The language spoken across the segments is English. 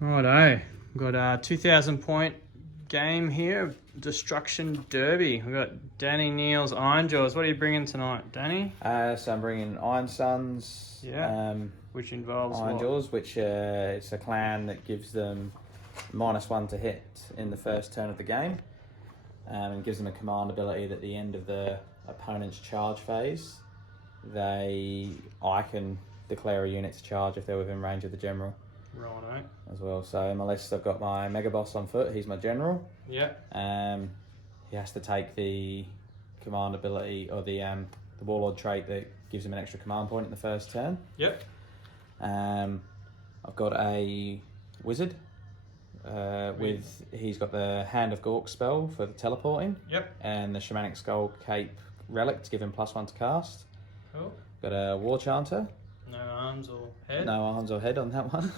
Righto, we've got a 2,000 point game here, Destruction Derby. We've got Danny Neal's Ironjawz. What are you bringing tonight, Danny? So I'm bringing Iron Sons. Yeah. Which involves Ironjawz, which it's a clan that gives them -1 to hit in the first turn of the game, and gives them a command ability that at the end of the opponent's charge phase, I can declare a unit to charge if they're within range of the general. Righto. As well. So in my list, I've got my Mega Boss on foot. He's my general. Yeah. He has to take the command ability or the Warlord trait that gives him an extra command point in the first turn. Yep. I've got a wizard. He's got the Hand of Gork spell for the teleporting. Yep. And the Shamanic Skull Cape relic to give him +1 to cast. Cool. Got a War Chanter. No arms or head? No arms or head on that one.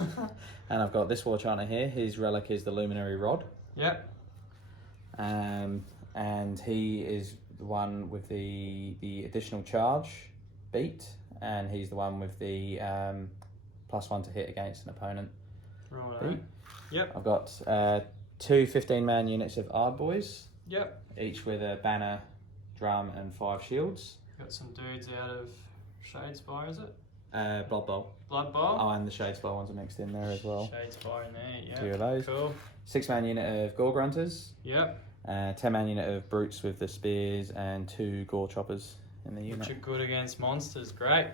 And I've got this War Chanter here. His relic is the Luminary Rod. Yep. And he is the one with the additional charge beat, and he's the one with the +1 to hit against an opponent. Right. Yep. I've got 2 15-man units of Ardboys. Yep. Each with a banner, drum, and 5 shields. Got some dudes out of Shadespire, is it? Blood Bowl. Blood Bowl? Oh, and the Shadespire ones are mixed in there as well. Shadespire in there, yeah. 2 of those. Cool. 6-man unit of Gore Grunters. Yep. 10-man unit of Brutes with the spears, and 2 Gore Choppers in the unit. Which are good against monsters. Great.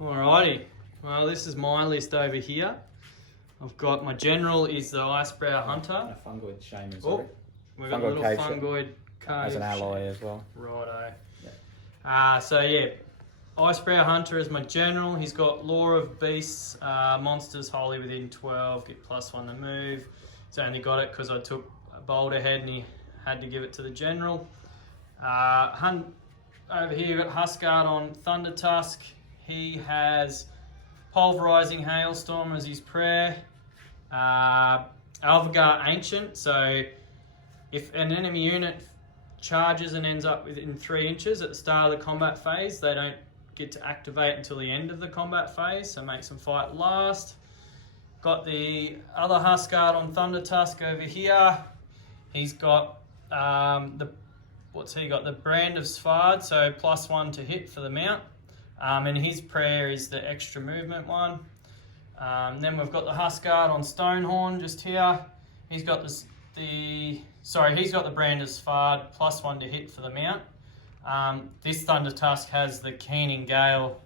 Alrighty. Well, this is my list over here. I've got my general is the Icebrow Hunter. A Fungoid Shaman. Oh, we've got a little Fungoid cave as an alloy as well. Righto. Yeah. So yeah, Icebrow Hunter is my general. He's got Lore of Beasts, monsters wholly within 12, get +1 to move. He's only got it because I took a Boulder Head and he had to give it to the general. Over here, you've got Huskard on Thunder Tusk. He has Pulverizing Hailstorm as his prayer. Alvagar Ancient, so if an enemy unit charges and ends up within 3 inches at the start of the combat phase, they don't get to activate until the end of the combat phase, so makes them fight last. Got the other Huskard on Thunder Tusk over here. He's got what's he got? The Brand of Svard, so +1 to hit for the mount. And his prayer is the extra movement one. Then we've got the Huskard on Stonehorn just here. He's got he's got the Brand of Svard, +1 to hit for the mount. This Thunder Tusk has the Keening Gale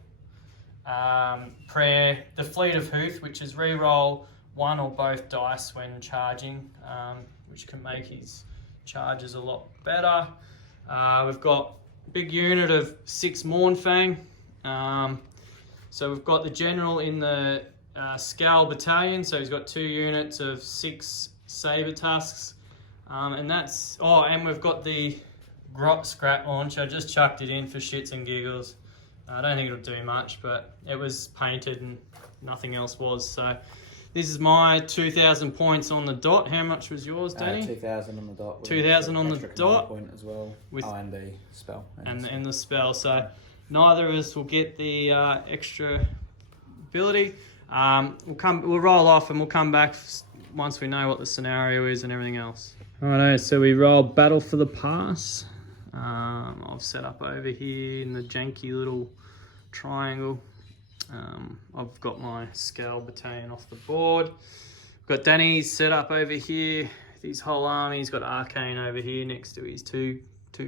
prayer, the Fleet of Hoof, which is reroll 1 or both dice when charging, which can make his charges a lot better. We've got a big unit of 6 Mournfang. So we've got the general in the Scowl Battalion, so he's got 2 units of 6 Saber Tusks. And we've got the Grot Scrap Launch. I just chucked it in for shits and giggles. I don't think it'll do much, but it was painted and nothing else was. So this is my 2,000 points on the dot. How much was yours, Danny? 2,000 on the dot. 2,000 on the dot. Point as well. With the spell. And the spell. So neither of us will get the extra ability. We'll roll off and we'll come back once we know what the scenario is and everything else. Alright, so we roll Battle for the Pass. I've set up over here in the janky little triangle. I've got my Scowl Battalion off the board. Got Danny's set up over here with his whole army. He's got Arcane over here next to his two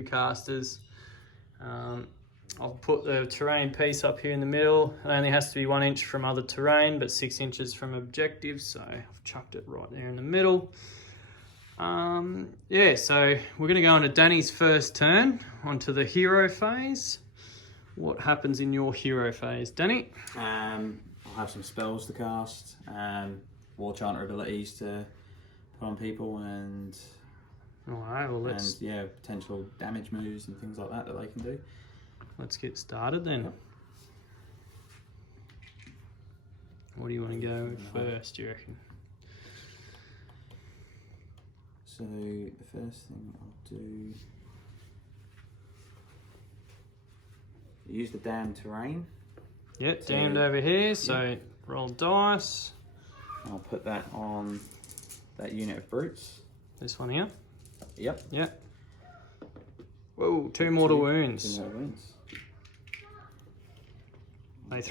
casters. I'll put the terrain piece up here in the middle. It only has to be 1 inch from other terrain, but 6 inches from objectives. So I've chucked it right there in the middle. So we're going to go into Danny's first turn, onto the hero phase. What happens in your hero phase, Danny? I'll have some spells to cast, War Chanter abilities to put on people, and Alright, well potential damage moves and things like that they can do. Let's get started then. Yep. What do you want to go with first, do you reckon? So the first thing I'll do, use the damned terrain. Yep, damned over here, so roll dice. I'll put that on that unit of brutes. This one here? Yep. Yep. Whoa, 2 mortal wounds. 2 mortal wounds.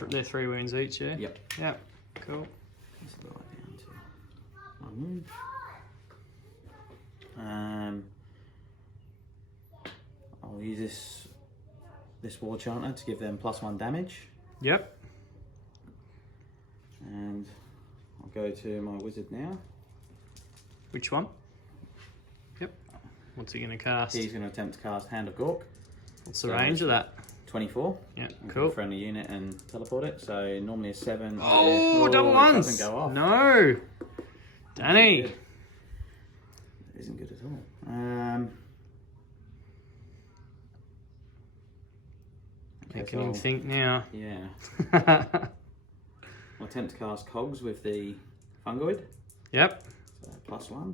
They're 3 wounds each, yeah? Yep. Yep. Cool. This will go down to 1 wound. I'll use this war chanter to give them +1 damage. Yep. And I'll go to my wizard now. Which one? Yep. What's he going to cast? He's going to attempt to cast Hand of Gork. What's the range of that? 24. Yeah, And cool. friendly unit and teleport it. So normally a 7. Oh, double it ones. doesn't go off. No. Danny. It isn't good at all. Making him think now. Yeah. I'll attempt to cast Cogs with the Fungoid. Yep. So +1.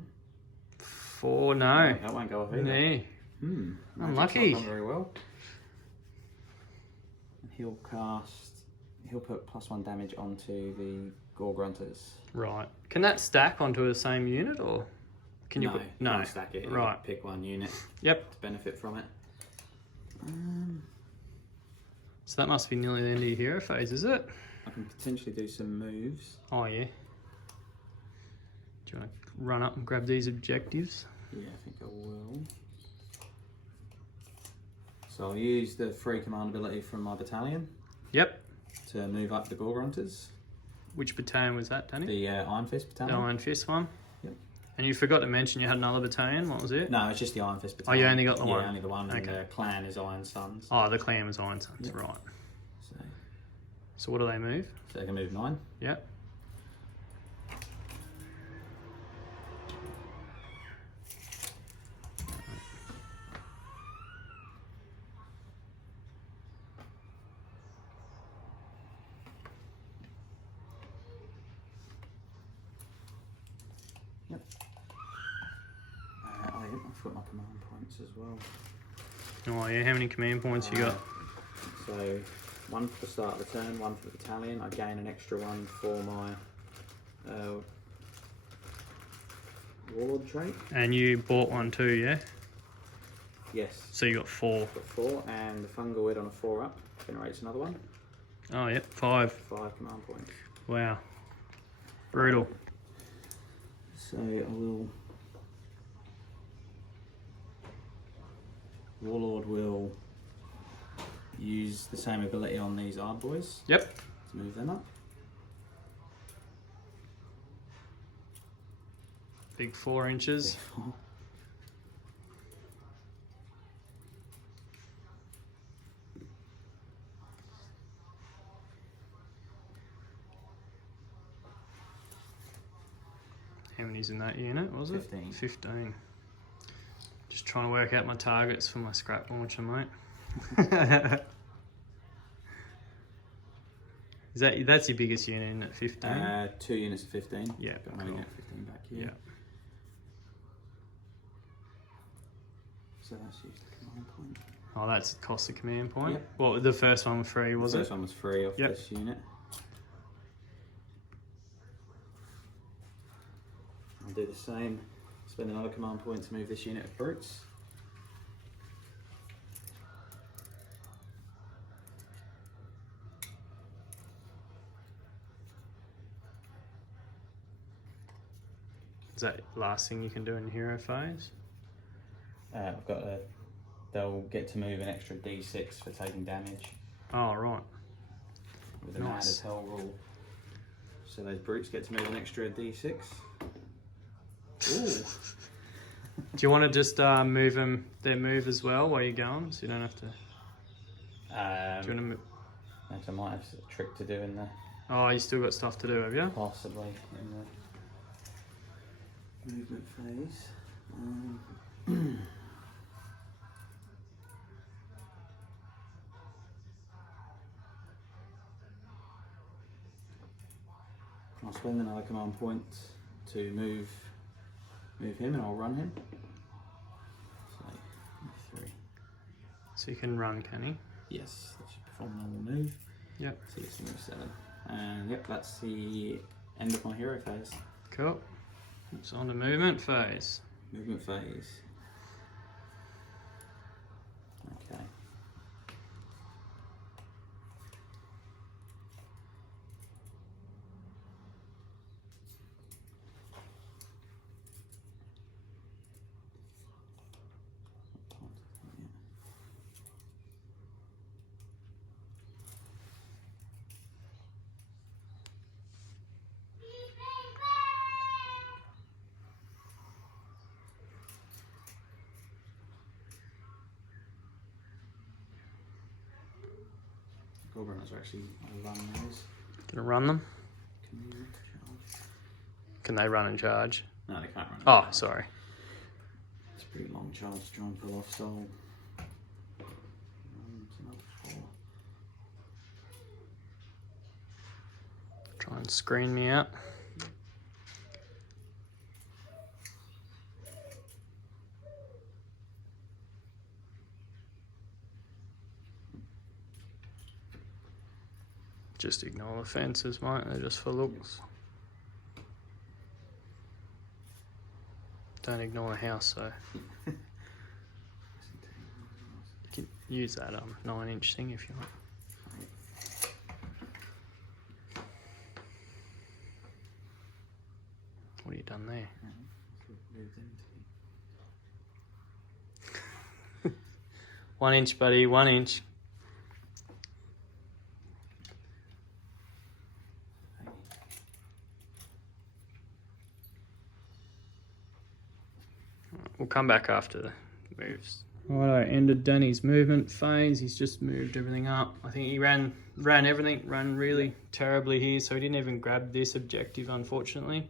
4, no. That won't go off either. No. Magic's Unlucky. not done very well. He'll put +1 damage onto the Gore Grunters. Right. Can that stack onto the same unit, or can you No, put... can't stack it. You Right. pick one unit Yep. to benefit from it. So that must be nearly the end of your hero phase, is it? I can potentially do some moves. Oh, yeah. Do you want to run up and grab these objectives? Yeah, I think I will. So I'll use the free command ability from my battalion Yep. to move up the Gore Grunters. Which battalion was that, Danny? The Iron Fist The battalion. Iron Fist one? Yep. And you forgot to mention you had another battalion. What was it? No, it's just the Iron Fist Oh, battalion. you only got the one? Yeah, only the one, and Okay. the clan is Iron Sons. Oh, the clan was Iron Sons, Yep. right. So, So what do they move? so they can move 9. Yep. I've got my command points as well. Oh, yeah. How many command points you got? So, 1 for the start of the turn, 1 for the battalion. I gain an extra 1 for my warlord trait. And you bought one too, yeah? Yes. So you got 4. Got 4, and the Fungoid on a 4-up generates another one. Oh, yep. 5. 5 command points. Wow. Brutal. So I will. Warlord will use the same ability on these Ard boys Yep. to move them up. Big 4 inches. How many's in that unit, was it? 15. 15. Just trying to work out my targets for my scrap launcher, mate. That's your biggest unit, isn't it? 15? 2 units of 15. Yeah, Got my cool. unit of 15 back here. Yeah. So that's used the command point. Oh, that's the cost of command point. Yep. Well, the first one was free, was the it? first one was free off Yep. this unit. I'll do the same. Spend another command point to move this unit of brutes. Is that the last thing you can do in hero phase? I've got a. They'll get to move an extra d6 for taking damage Oh, right. with an Nice. added hell rule. So those brutes get to move an extra d6. Ooh. Do you want to just move them, their move as well while you're going, so you don't have to... Do you want to... I might have a trick to do in there, Oh, you still got stuff to do, have you? possibly in the movement phase. I'll spend another command point to move him, and I'll run him. So 3. So you can run, can he? Yes, that should perform a normal move. Yep. So it's move 7, and yep, that's the End of my hero phase. Cool. It's on to movement phase. Movement phase. Okay. Ogors are actually run those. Gonna run them? Can you charge? Can they run and charge? No, they can't run. Oh, sorry. It's a pretty long charge to try and pull off, so. Try and screen me out. Just ignore the fences, mate. They're just for looks. Don't ignore the house, though. You can use that 9-inch thing if you want. What have you done there? 1 inch, buddy. 1 inch. We'll come back after the moves. Righto, ended Danny's movement phase. He's just moved everything up. I think he ran really terribly here, so he didn't even grab this objective, unfortunately.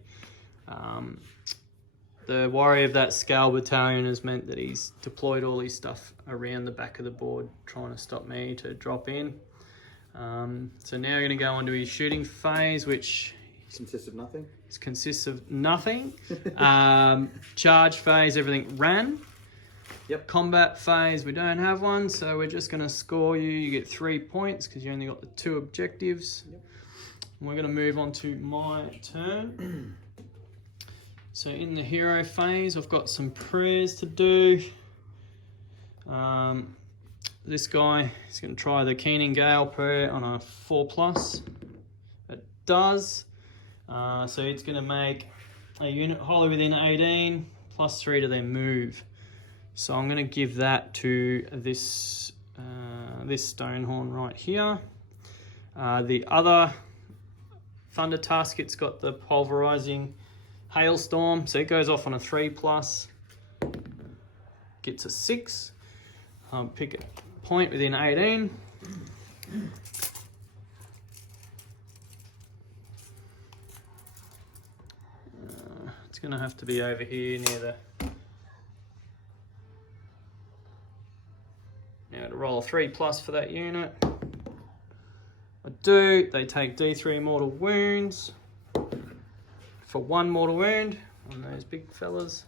The worry of that scale battalion has meant that he's deployed all his stuff around the back of the board, trying to stop me to drop in. So now we're going to go on to his shooting phase, which consists of nothing. It consists of nothing. Charge phase, everything ran. Yep. Combat phase, we don't have one, so we're just going to score you. You get 3 points because you only got the 2 objectives. Yep. And we're going to move on to my turn. So in the hero phase, I've got some prayers to do. This guy is going to try the Keening Gale prayer on a 4+. It does. So it's going to make a unit wholly within 18 +3 to their move. So I'm going to give that to this this Stonehorn right here. The other Thunder Tusk, it's got the pulverizing Hailstorm, so it goes off on a 3+, gets a 6. Pick a point within 18. It's going to have to be over here near the... Now to roll a 3+ for that unit. I do. They take D3 mortal wounds for 1 mortal wound on those big fellas.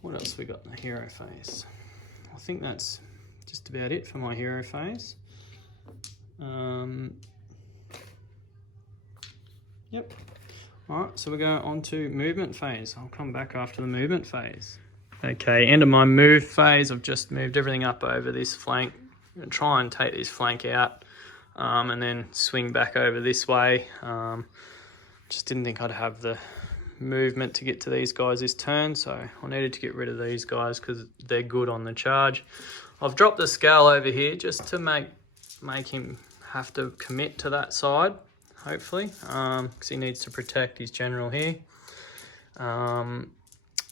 What else we got in the hero phase? I think that's just about it for my hero phase. Yep. Alright, so we go on to movement phase. I'll come back after the movement phase. Okay, end of my move phase. I've just moved everything up over this flank. I'm going to try and take this flank out and then swing back over this way. Just didn't think I'd have the movement to get to these guys this turn, so I needed to get rid of these guys because they're good on the charge. I've dropped the scale over here just to make him have to commit to that side, hopefully, because he needs to protect his general here.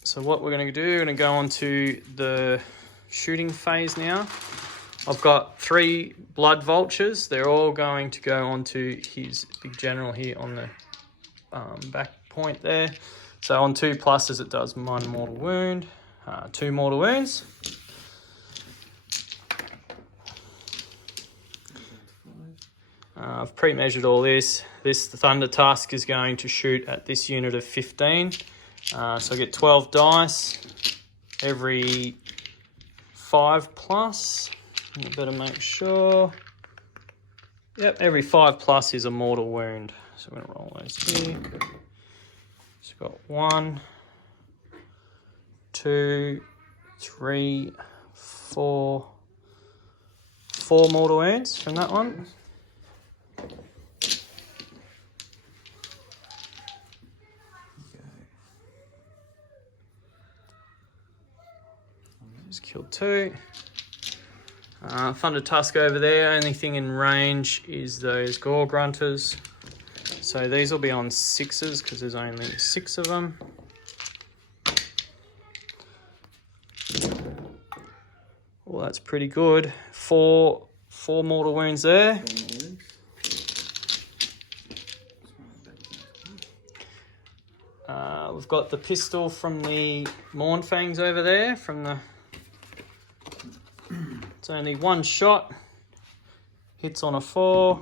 So what we're going to do, we're going to go on to the shooting phase now. I've got 3 blood vultures. They're all going to go onto his big general here on the back point there. So on 2+, it does 1 mortal wound, 2 mortal wounds. I've pre-measured all this. The Thunder Tusk is going to shoot at this unit of 15. So I get 12 dice every 5+. I better make sure. Yep, every 5+ is a mortal wound. So we're going to roll those here. So we've got 1, 2, 3, 4. 4 mortal wounds from that one. Just killed 2. Thunder Tusk over there. Only thing in range is those Gore Grunters. So these will be on 6s because there's only 6 of them. Well, that's pretty good. 4 mortal wounds there. We've got the pistol from the Mournfangs over there. It's only 1 shot. Hits on a 4.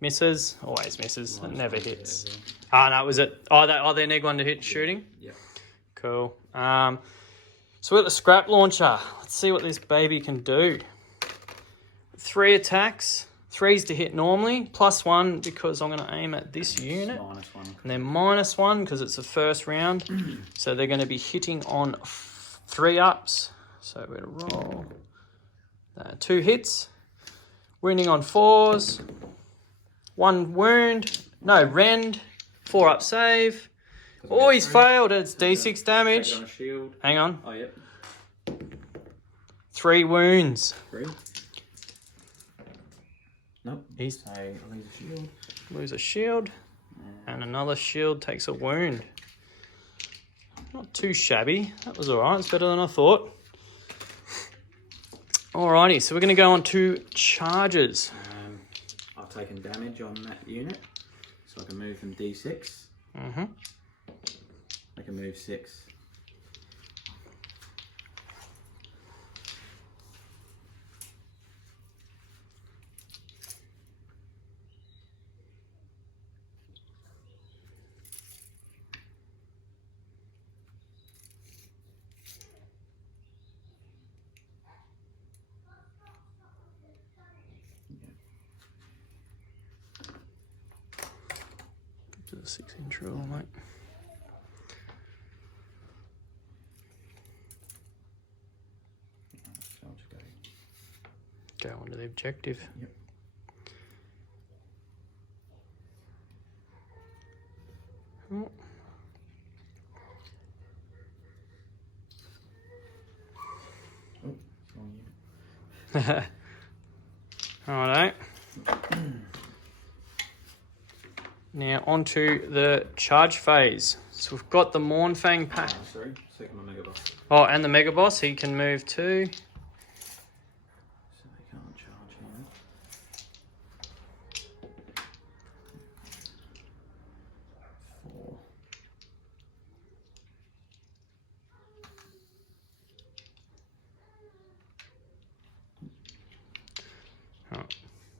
Misses. Always misses. It never hits. Oh, no, was it? Oh, their neg one to hit shooting? Yeah. Cool. So we've got the scrap launcher. Let's see what this baby can do. 3 attacks. 3s to hit normally. +1 because I'm going to aim at this unit. -1. And then -1 because it's the first round. So they're going to be hitting on 3 ups. So we're going to roll 2 hits. Wounding on 4s. 1 wound. No, rend. 4 up save. Oh, he's failed. It's D6 damage. On a shield. Hang on. Oh, yep. 3 wounds. 3. Nope. He's So I lose a shield. lose a shield. And another shield takes a wound. Not too shabby. That was alright. It's better than I thought. Alrighty, so we're going to go on to charges. I've taken damage on that unit. So I can move from D6. Mm-hmm. I can move 6. To the 6-inch rule, mate. So I'll just go. Go on to the objective. Yep. Oh. Oh, wrong unit. Alright. Now onto the charge phase. So we've got the Mournfang pack. Oh, sorry. Second my Mega Boss. Oh, and the Mega Boss, he can move too. So they can't charge here. 4.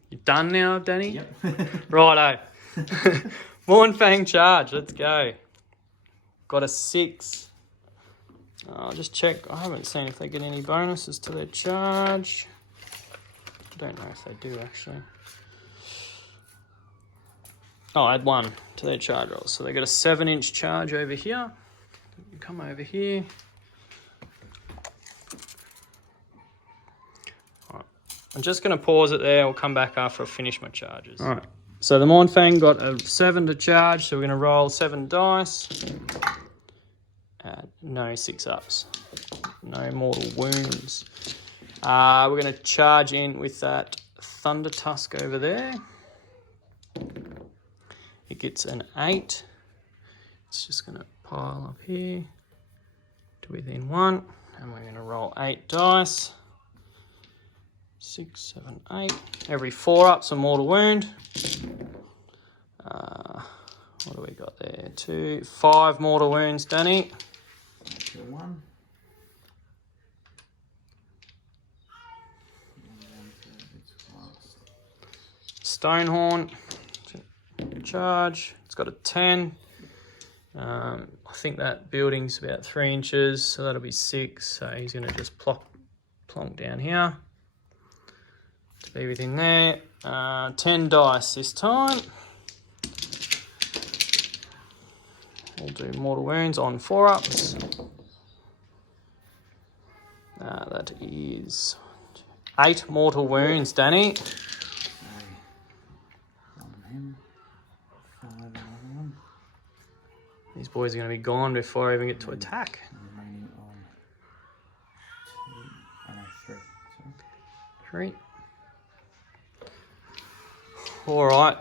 You done now, Danny? Yep. Righto. Mournfang charge, let's go. Got a 6. I'll just check. I haven't seen if they get any bonuses to their charge. I don't know if they do actually. Oh, I had 1 to their charge roll. So they got a 7-inch charge over here. Come over here. All right. I'm just going to pause it there. I'll come back after I finish my charges. All right. So the Mournfang got a 7 to charge. So we're going to roll 7 dice. No 6 ups. No mortal wounds. We're going to charge in with that Thunder Tusk over there. It gets an 8. It's just going to pile up here to within 1. And we're going to roll 8 dice. 6, 7, 8. Every 4 ups a mortal wound. What do we got there? 2, 5 mortal wounds, Danny. 1. Stonehorn. Charge. It's got a 10. I think that building's about 3 inches, so that'll be 6. So he's going to just plonk down here to be within there. 10 dice this time. We'll do mortal wounds on 4-ups. That is 8 mortal wounds, Danny. These boys are going to be gone before I even get to attack. Remaining on 3. Alright,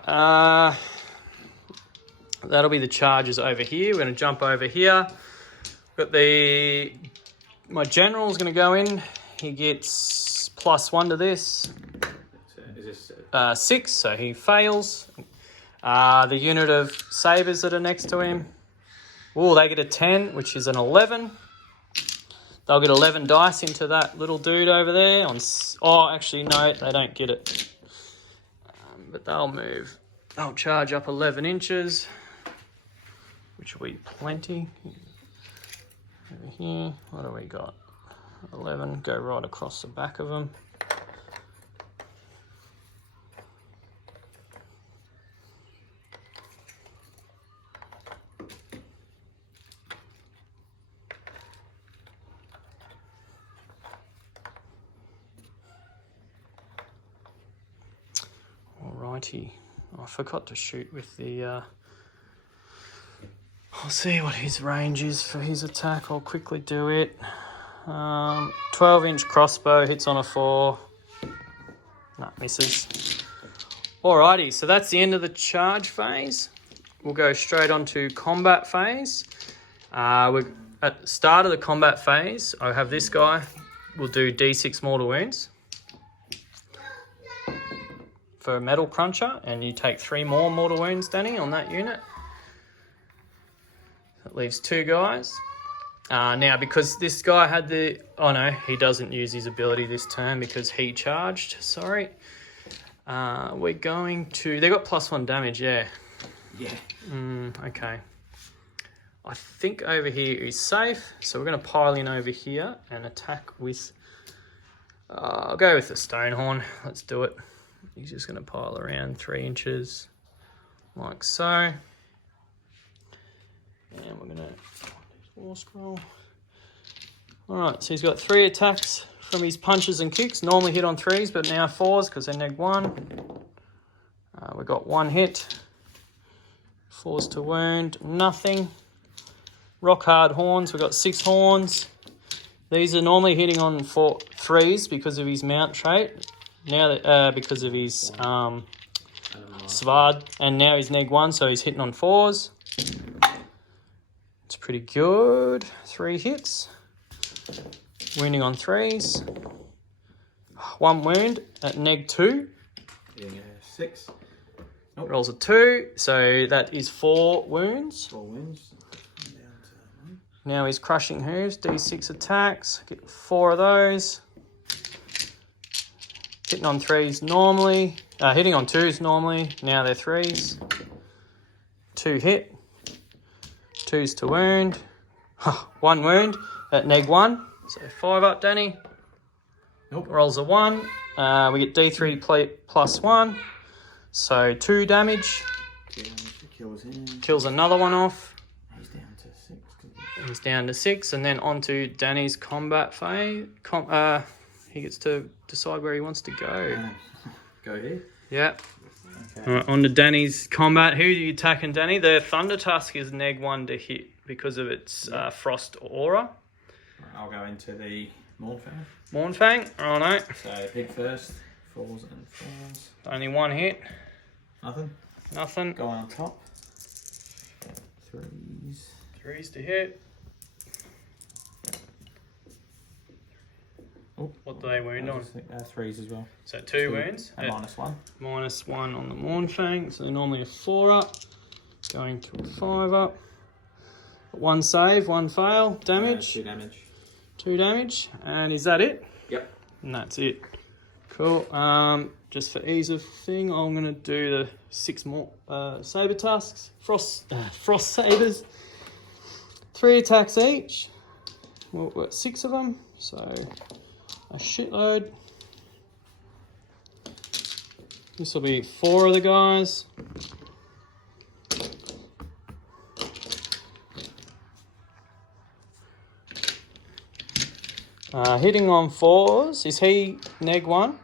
that'll be the charges over here. We're going to jump over here. Got my general's going to go in. He gets +1 to this. Is this 6, so he fails. The unit of sabres that are next to him, they get a 10, which is an 11. They'll get 11 dice into that little dude over there. Actually, no, they don't get it. But they'll move. They'll charge up 11 inches, which will be plenty. Over here, what do we got? 11, go right across the back of them. Alrighty, I forgot to shoot with the... I'll see what his range is for his attack. I'll quickly do it. 12-inch crossbow, hits on a 4. No, misses. Alrighty, so that's the end of the charge phase. We'll go straight on to combat phase. We're at the start of the combat phase, I have this guy. We'll do D6 mortal wounds for a metal cruncher, and you take 3 more mortal wounds, Danny, on that unit. That leaves 2 guys. Now, because this guy had the... Oh, no, he doesn't use his ability this turn because he charged. Sorry. We're going to... They got +1 damage, yeah. Yeah. Okay. I think over here is safe. So we're going to pile in over here and attack with... I'll go with the Stonehorn. Let's do it. He's just going to pile around 3 inches. Like so. And we're going to... War scroll. Alright, so he's got 3 attacks from his punches and kicks. Normally hit on 3s, but now 4s because they're -1. We've got 1 hit. 4s to wound. Nothing. Rock hard horns. We've got 6 horns. These are normally hitting on 3s because of his mount trait. Now because of his Svard. And now he's -1, so he's hitting on 4s. It's pretty good. 3 hits. Wounding on 3s. 1 wound at -2. Yeah, 6. Nope. Rolls a 2, so that is 4 wounds. 4 wounds. Now he's crushing hooves. D6 attacks. Get 4 of those. Hitting on 3s normally. Hitting on 2s normally. Now they're 3s. 2 hit. 2s to wound. 1 wound at -1. So 5 up, Danny. Nope. Rolls a 1. We get D3 +1. So 2 damage. Kills him. Kills another one off. He's down to 6. He's down to 6. And then on to Danny's combat phase. He gets to decide where he wants to go. Go here? Yeah. Okay. All right, on to Danny's combat. Who are you attacking, Danny? The Thunder Tusk is -1 to hit because of its frost aura. I'll go into the Mornfang. Mornfang, righto. So big first, 4s and 4s. Only 1 hit. Nothing. Nothing. Go on top. 3s. 3s to hit. Oh, What do they wound on? 3s as well. So 2 wounds. And -1. -1 on the Mornfang. So normally a 4 up. Going to a 5 up. 1 save, 1 fail. Damage. 2 damage. 2 damage. And is that it? Yep. And that's it. Cool. Just for ease of thing, I'm going to do the 6 more saber tusks. Frost sabers. 3 attacks each. We've got 6 of them. So a shitload. This will be 4 of the guys. Hitting on 4s. Is he neg 1?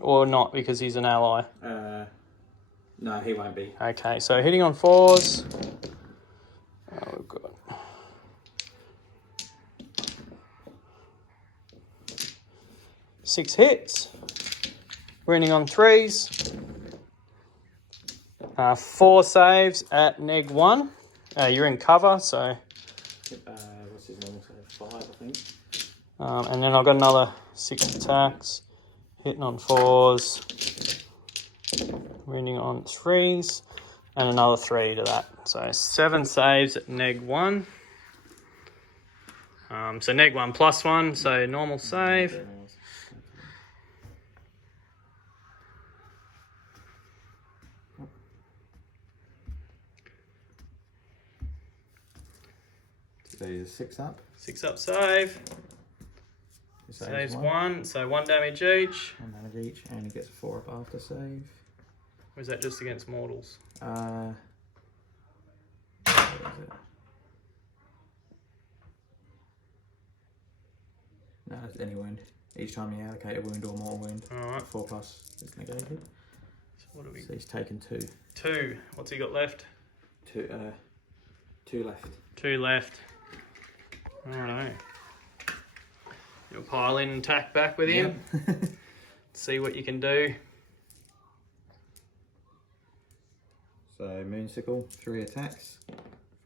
Or not, because he's an ally? No, he won't be. Okay, so hitting on 4s. Oh, we've got 6 hits. Winning on 3s. 4 saves at neg 1. You're in cover, so... what's his normal save? 5, I think. And then I've got another 6 attacks. Hitting on 4s. Winning on 3s. And another 3 to that. So 7 saves at neg 1. So neg 1 plus 1, so normal save. So he's 6 up. 6 up save. Saves 1, so 1 damage each. 1 damage each, and he gets a 4 up after save. Or is that just against mortals? What is it? No, it's any wound. Each time you allocate a wound or more wound, Alright. 4 plus is negated. So what do we... So he's taken 2. 2. What's he got left? 2 left. 2 left. Alright. You'll pile in and attack back with him. Yep. See what you can do. So Moonsicle, 3 attacks.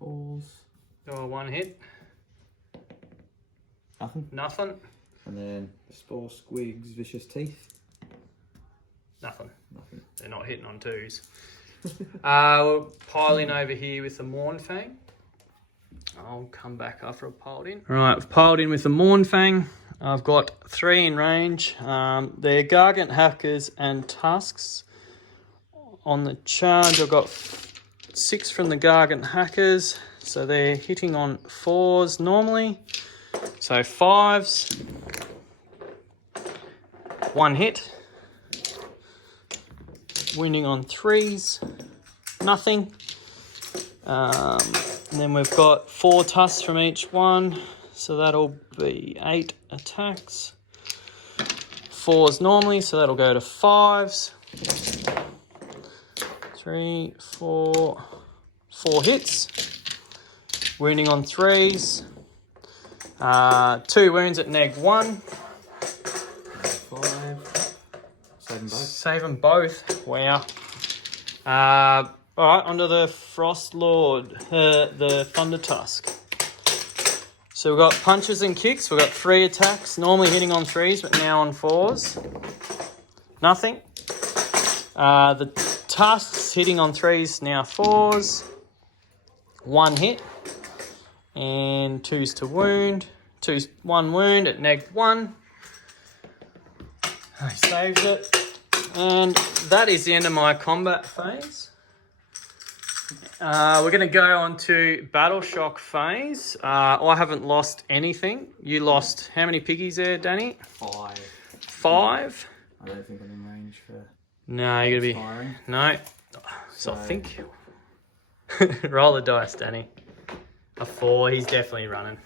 Falls. Oh, 1 hit. Nothing. Nothing. And then the Spore Squigs, Vicious Teeth. Nothing. Nothing. They're not hitting on 2s. We'll pile in over here with the Mournfang. I'll come back after I've piled in. Right, I've piled in with the Mournfang. I've got 3 in range. They're Gargant Hackers and Tusks. On the charge, I've got 6 from the Gargant Hackers. So they're hitting on 4s normally. So 5s. 1 hit. Winning on 3s. Nothing. And then we've got 4 tusks from each one. So that'll be 8 attacks. 4s normally, so that'll go to 5s. 3, 4, 4 hits. Wounding on 3s. 2 wounds at neg 1. 5. Save them both. Save them both. Wow. Alright, onto the Frost Lord, the Thunder Tusk. So we've got punches and kicks. We've got 3 attacks, normally hitting on 3s, but now on 4s. Nothing. The Tusks hitting on 3s, now 4s. 1 hit. And 2s to wound. 1 wound at neg 1. He saves it. And that is the end of my combat phase. We're going to go on to Battle Shock phase. I haven't lost anything. You lost how many piggies there, Danny? 5. 5? I don't think I'm in range for No, you're going to be... firing. No. So I think... Roll the dice, Danny. A 4, he's definitely running.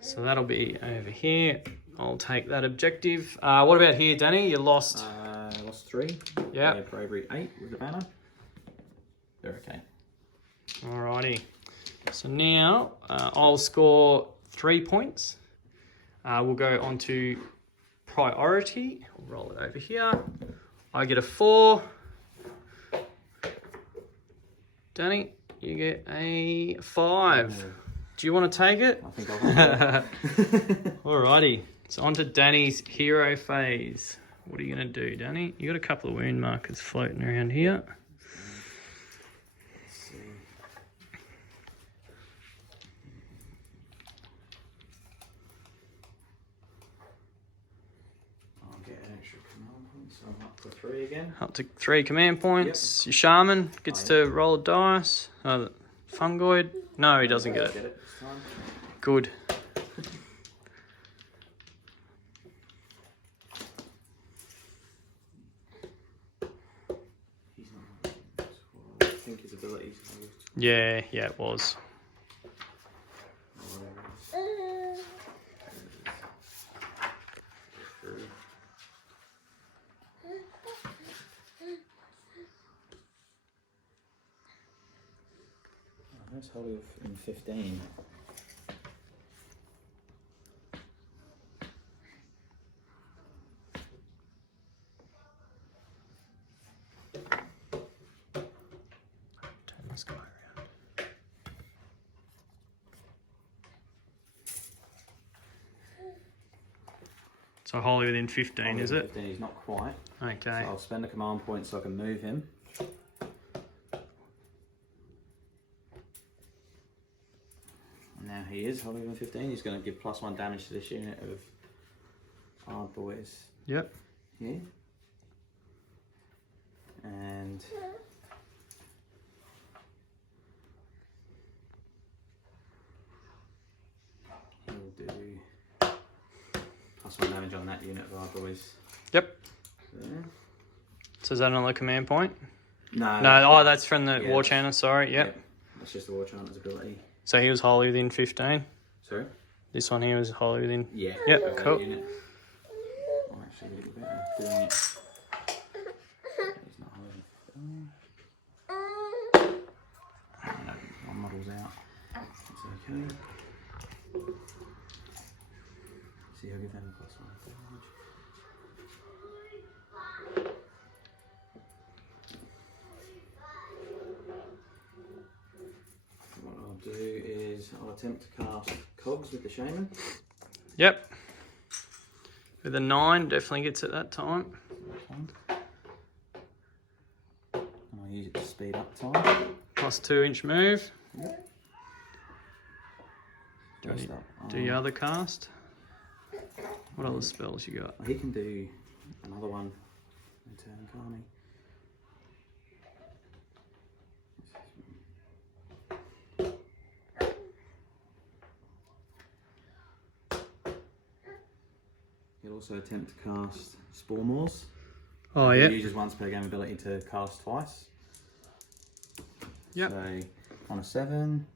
So that'll be over here. I'll take that objective. What about here, Danny? You lost... Lost 3. Yeah. Bravery 8 with the banner. They're okay. Alrighty. So now I'll score 3 points. We'll go on to priority. I'll roll it over here. I get a 4. Danny, you get a 5. Do you want to take it? I think I'll Alrighty. So on to Danny's hero phase. What are you going to do, Danny? You got a couple of wound markers floating around here. For 3 again. Up to 3 command points. Yep. Your Shaman gets to roll a dice. Fungoid. No, he doesn't get it. This time. Good. think his ability's moved. Yeah, it was. Let's hold it in 15. Turn this guy around. So wholly within 15, is it? 15, he's not quite. Okay. So I'll spend a command point so I can move him. Now he is wholly within 15. He's going to give +1 damage to this unit of hard boys. Yep. Yeah. And he'll do +1 damage on that unit of hard boys. Yep. There. So is that another command point? No. No, that's from the War Chanter, sorry, yep. That's just the War Chanter's ability. So he was wholly within 15. Sorry? This one here was wholly within. Yeah. Yep, Okay, cool. Unit. I'm actually a little better doing it. He's not wholly. No, my model's out. It's okay. See, I'll give them +1 damage. What I'll do is I'll attempt to cast Cogs with the Shaman. Yep. With a 9, definitely gets it that time. And I'll use it to speed up time. +2-inch move. Yep. Do, Just you, up. do your other cast? What other spells you got? He can do another one in turn, can't he? He'll also attempt to cast Spore Maws. Oh, He yeah. uses once per game ability to cast twice. Yep. So on a 7.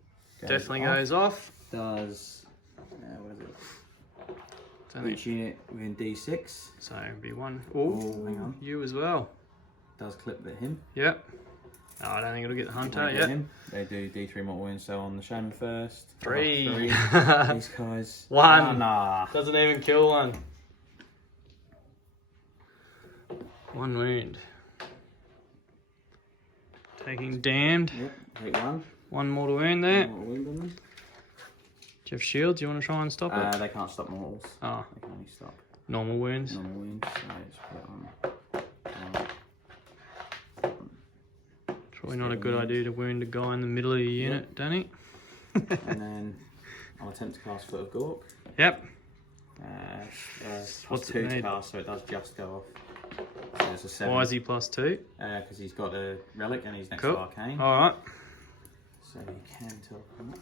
Definitely off. goes off. Does what is it? It's only- Each unit within D6 So it'd be 1. Oh, Oh, hang on. you as well. does clip at him. Yep. No, I don't think it'll get the Hunter Won't get yet. him. They do D3 mortal wounds, so on the Shaman first. 3. Oh, 3. These guys. 1. Ah, nah. Doesn't even kill one. 1 wound. Taking damned. Yep, take 1. 1 mortal wound there. Mortal wound on them. Do you have shields? Do you want to try and stop it? They can't stop mortals. Oh, They can only stop normal wounds. normal wounds. So just put it on. Probably not a good idea to wound a guy in the middle of your unit, Danny. And then I'll attempt to cast Foot of Gork. Yep. What's it 2 to need? cast, so it does just go off. So it's a 7. Why is he +2? Because he's got a relic and he's next Cool. to Arcane. Alright. So you can teleport.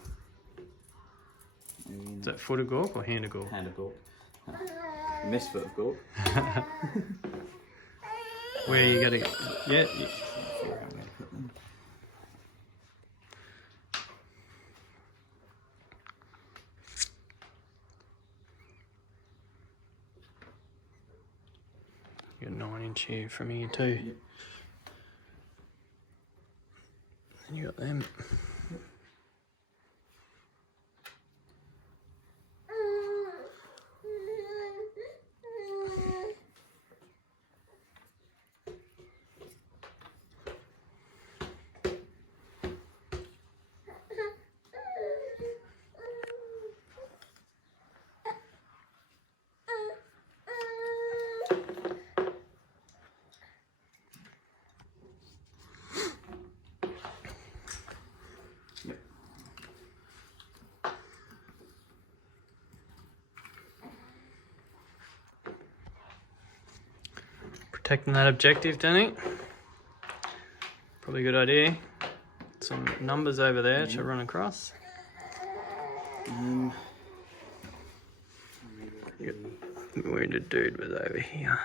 Is that foot of Gork or hand of Gork? Hand of Gork. Miss Foot of Gork. Where you gotta get. Yeah. Where I'm going to put them. You got 9-inch here from here too. Yep. And you got them. Protecting that objective, Danny. Probably a good idea. Some numbers over there to run across. The wounded dude was over here.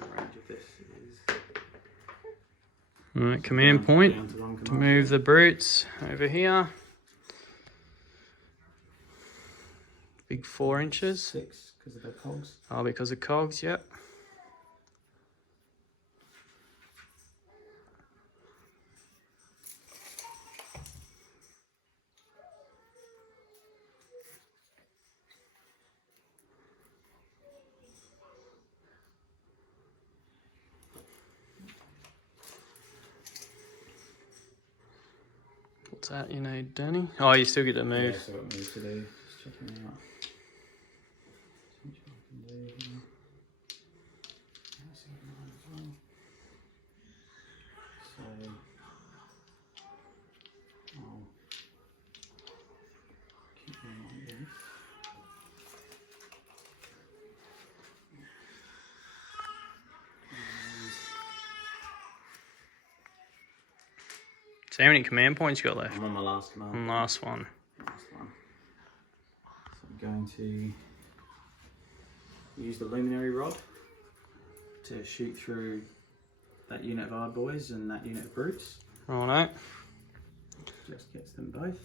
The range of this is Alright, command point Down to one to command move point. the brutes over here. Big 4 inches. 6 because of the cogs. Oh, because of cogs, yep. What's that you need, Danny? Oh, you still get to move. Yeah, so what move to do? Just checking out. See what I can do here. That's in mine as well. So, I'll keep them like this. So how many command points you got left? I'm on my last command. And last one. Last one. So I'm going to use the luminary rod to shoot through that unit of hard boys and that unit of brutes. Righto. Just gets them both.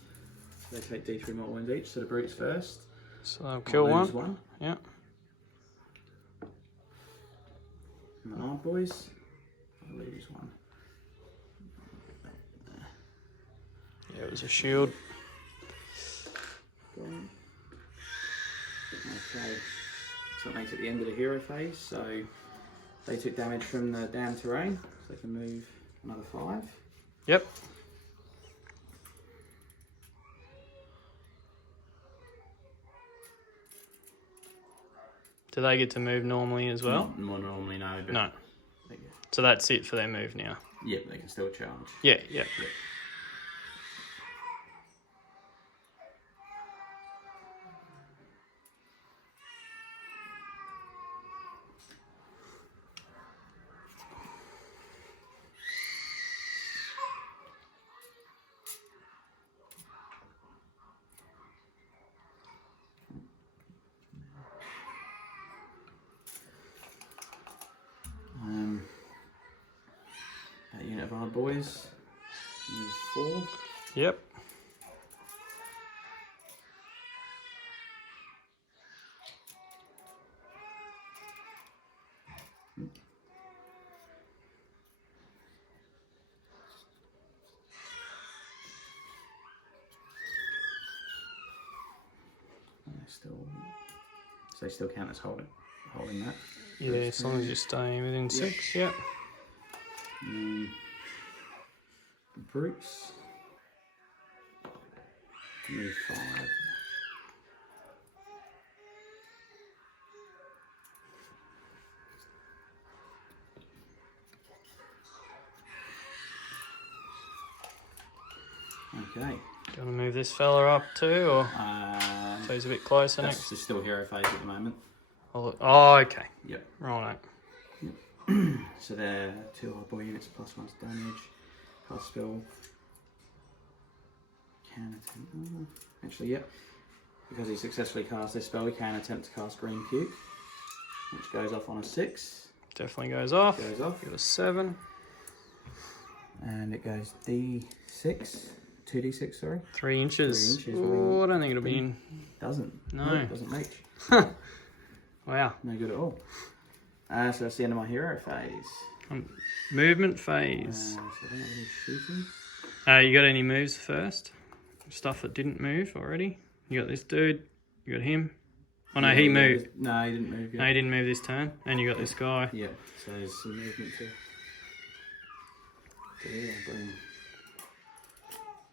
They take D3 mortal wounds each, so the brutes first. So they'll kill I'll lose one. one. Yeah. And the hard boys, I'll lose one. Yeah, it was a shield. Boom. Okay, so that makes it the end of the hero phase. So they took damage from the down terrain, so they can move another 5. Yep. Do they get to move normally as well? Not more normally, no. But No. They, So that's it for their move now. yep, they can still charge. Yeah, yeah. Yep. That unit of hard boys, move 4. Yep. And they still, so they still count as holding that. Yeah, as long as you stay within 6, yep. And then the brutes, move 5. Okay. Do you want to move this fella up too, or so he's a bit closer That's next? just still hero phase at the moment. Oh, okay. Yep. Right. So they're 2 hard boy units plus 1 damage. Cast spell. Can attempt. Actually, yep. Because he successfully cast this spell, he can attempt to cast Green Puke, which goes off on a 6. Definitely goes off. Goes off. Give us 7. And it goes D6. 2d6, sorry. 3 inches. 3 inches. Oh, I don't think it'll be in. Doesn't. No. It doesn't reach. Wow. No good at all. So that's the end of my hero phase. Movement phase. So I don't have any shooting. You got any moves first? Stuff that didn't move already? You got this dude. You got him. Oh no, he moved. No, he didn't move yet. No, he didn't move this turn. And you got this guy. Yeah, so there's some movement to here. I'll bring.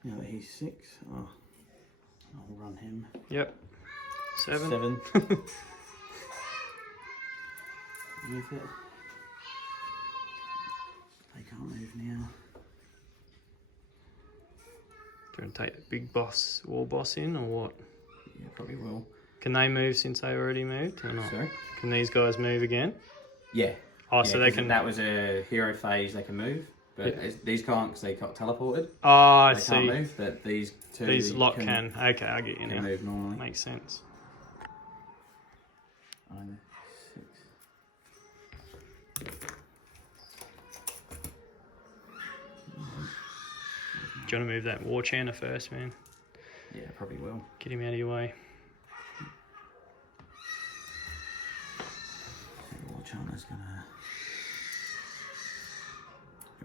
Now that he's 6, I'll run him. Yep. 7. 7. Move it. They can't move now. Do you want to take the big boss, war boss in, or what? Yeah, probably will. Can they move since they already moved, or not? Sorry? Can these guys move again? Yeah. Oh, Yeah, so they 'cause can. That was a hero phase, they can move. But these can't because they got teleported. Oh, I They see. can't move, but these two These lot can. Okay, I get you can now. move normally. Makes sense. I'm 6. Do you want to move that war chanter first, man? Yeah, probably will. Get him out of your way. War chanter's gonna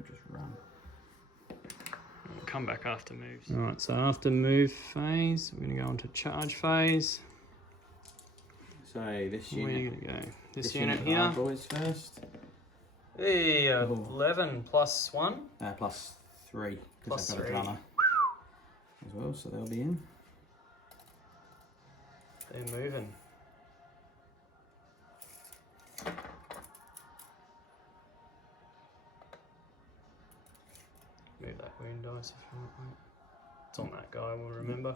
just run. We'll come back after moves. Alright, so after move phase, we're going to go into charge phase. So this Where are unit. you going to go? This unit unit here. boys first. Hey, 11 plus 1. Plus 3 Plus because I've got 3. a gunner as well, so they'll be in. They're moving. Move that wound dice if you want, mate. It's on that guy, we'll remember.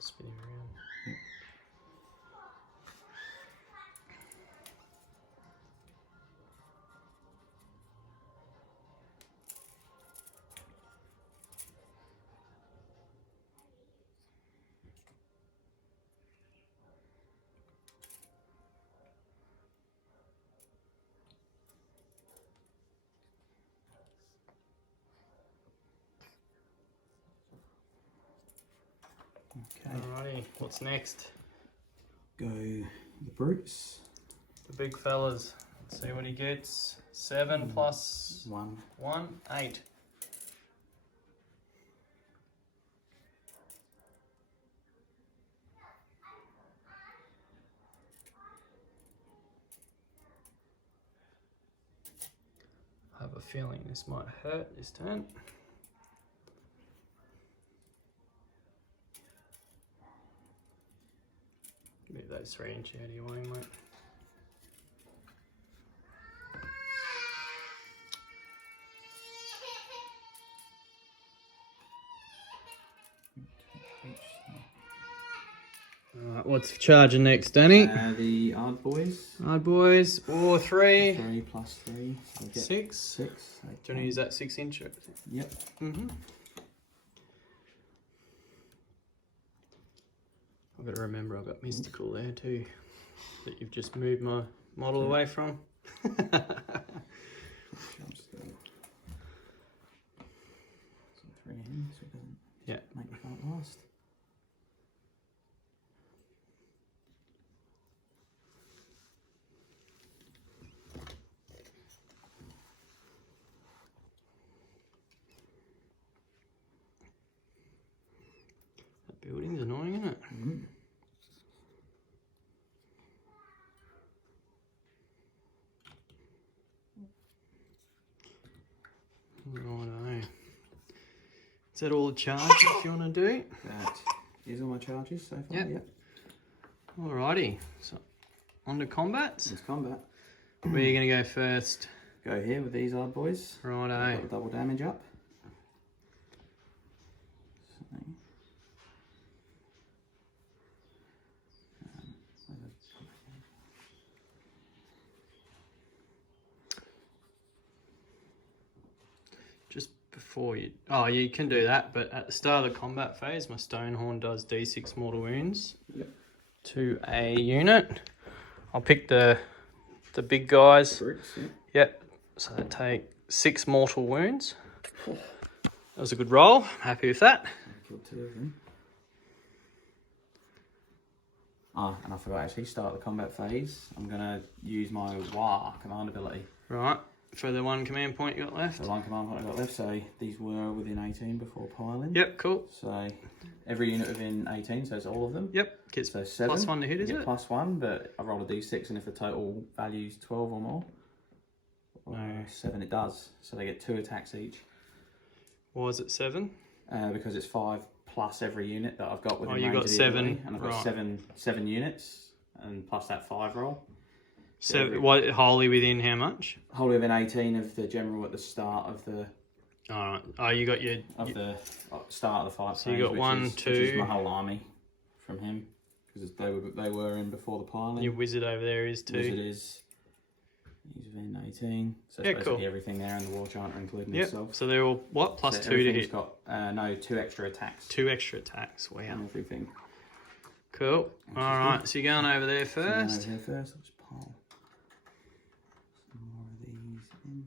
Spinning around. Okay. Alrighty, what's next? Go the brutes. The big fellas. Let's see what he gets. 7 plus 1. 8. I have a feeling this might hurt this turn. Move those 3 inch out of your way, mate. Alright, what's charging next, Danny? The Ard boys. Ard boys, or 3. 3 plus 3. So we'll get 6. 6. Do you want to use that 6 inch? Yep. Mm-hmm. I've got to remember I've got mystical there too, that you've just moved my model away from. I'm just going some 3 in so it doesn't make the fight last. That building's annoying, isn't it? Mm-hmm. Righto. Is that all the charges you want to do? That is all my charges so far. Yep. Alrighty, so on to combats. It's combat. Where are you going to go first? Go here with these Ard boys. Righto. Got the double damage up. Just before you... Oh, you can do that, but at the start of the combat phase, my Stonehorn does D6 mortal wounds to a unit. I'll pick the big guys. Brutes, yeah. Yep, so they take 6 mortal wounds. That was a good roll. I'm happy with that. Killed 2 of them. Ah, and I forgot actually, start the combat phase. I'm going to use my WAR command ability. Right, for the 1 command point you got left. The 1 command point I got left, so these were within 18 before piling. Yep, cool. So every unit within 18, so it's all of them. Yep, gets So 7. plus 1 to hit, is it? Plus 1, but I roll a d6, and if the total value is 12 or more, or 7 it does. So they get 2 attacks each. Why is it 7? Because it's 5 plus every unit that I've got within you range got of the 7, ability, and I've got right. seven units, and plus that 5 roll. So what, wholly within how much? Wholly within 18 of the general at the start of the Alright. Oh, you got your... the start of the fight So phase, you got which 1, is, 2... which is my whole army from him, because they were in before the piling. Your wizard over there is 2. Wizard is... He's within 18. So it's basically everything there, and the war chanter including himself. So they're all, what, plus so 2 to hit? got, no, 2 extra attacks. 2 extra attacks, wow. And everything. Cool. Alright, so you're going over there first. So over here first, I'll just pile some more of these in.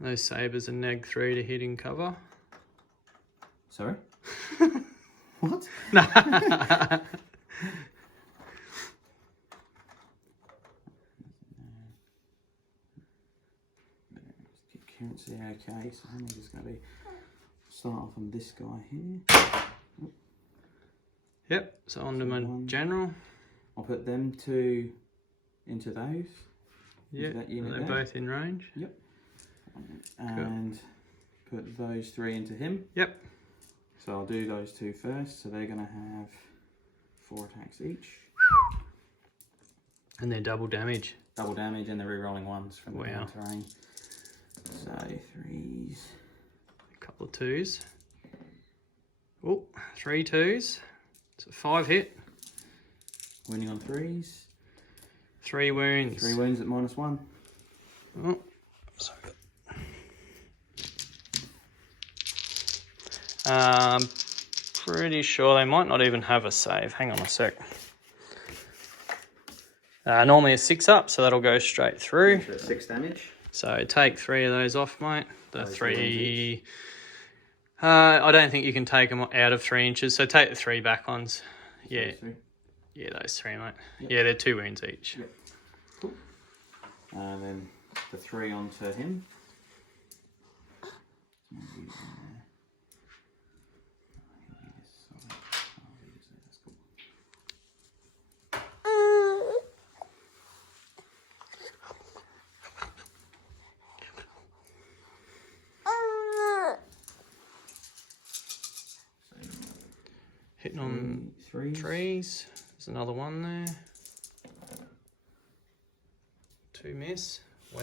Those sabres are neg 3 to hit in cover. Sorry? What? No. Currency, okay, so I'm just going to start off on this guy here. Yep, so on to my general. I'll put them 2 into those. Yep, that unit they're both in range. Yep. And put those 3 into him. Yep. So I'll do those 2 first, so they're going to have 4 attacks each. And they're double damage. Double damage, and they're re-rolling 1s from the down terrain. So 3s. A couple of 2s. Oh, 3 2s. So 5 hit. Winning on 3s. 3 wounds. 3 wounds at -1. Oh, sorry. Pretty sure they might not even have a save. Hang on a sec. Normally a 6 up, so that'll go straight through. 6 damage. So take 3 of those off, mate. The 3... I don't think you can take them out of 3 inches, so take the 3 back ones. Yeah. Yeah, those 3, mate. Yep. Yeah, they're 2 wounds each. Yep. Cool. And then the 3 onto him. Hitting on 3s. There's another one there. 2 miss. Wow.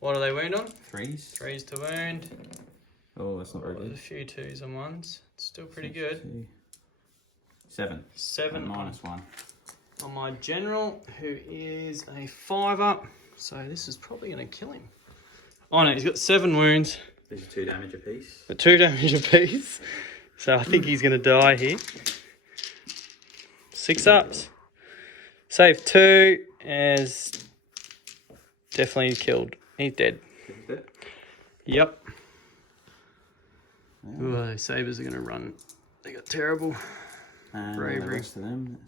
What do they wound on? 3s. 3s to wound. Oh, that's not very good. A few 2s and 1s. It's still pretty good. 7. 7 -1. On my general, who is a 5 up. So this is probably going to kill him. Oh no, he's got 7 wounds. These are 2 damage apiece. But 2 damage apiece. So I think he's going to die here. 6 ups. Save 2 is definitely killed. He's dead. Yep. Yeah. Ooh, those sabres are going to run. They got terrible bravery. The rest of them.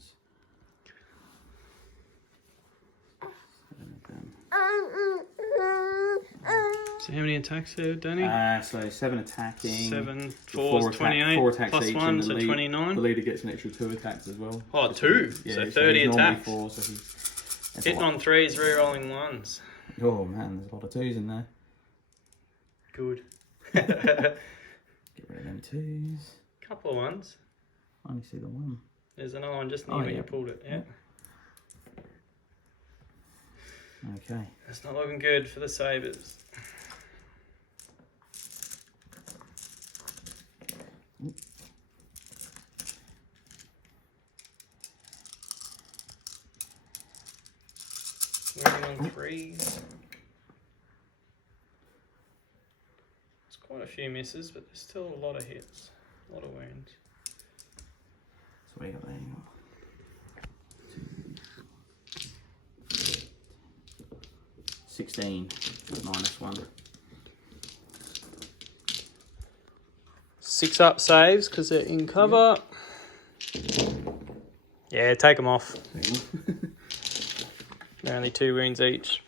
So how many attacks there, Danny? So 7 attacking. 7, 4 is 28. 4 attacks plus each, 1, and so 29. The leader gets an extra 2 attacks as well. Oh, 2? Yeah, so 30 attacks. 4, so hitting on 3s, re-rolling 1s. Oh man, there's a lot of 2s in there. Good. Get rid of them 2s. Couple of 1s. I only see the 1. There's another one just near where you pulled it. Yeah. Okay. It's not looking good for the sabres. Moving on 3s. There's quite a few misses, but there's still a lot of hits, a lot of wounds. So we got there. 16 -1. 6 up saves because they're in cover. Yeah, take them off. They're only 2 wounds each.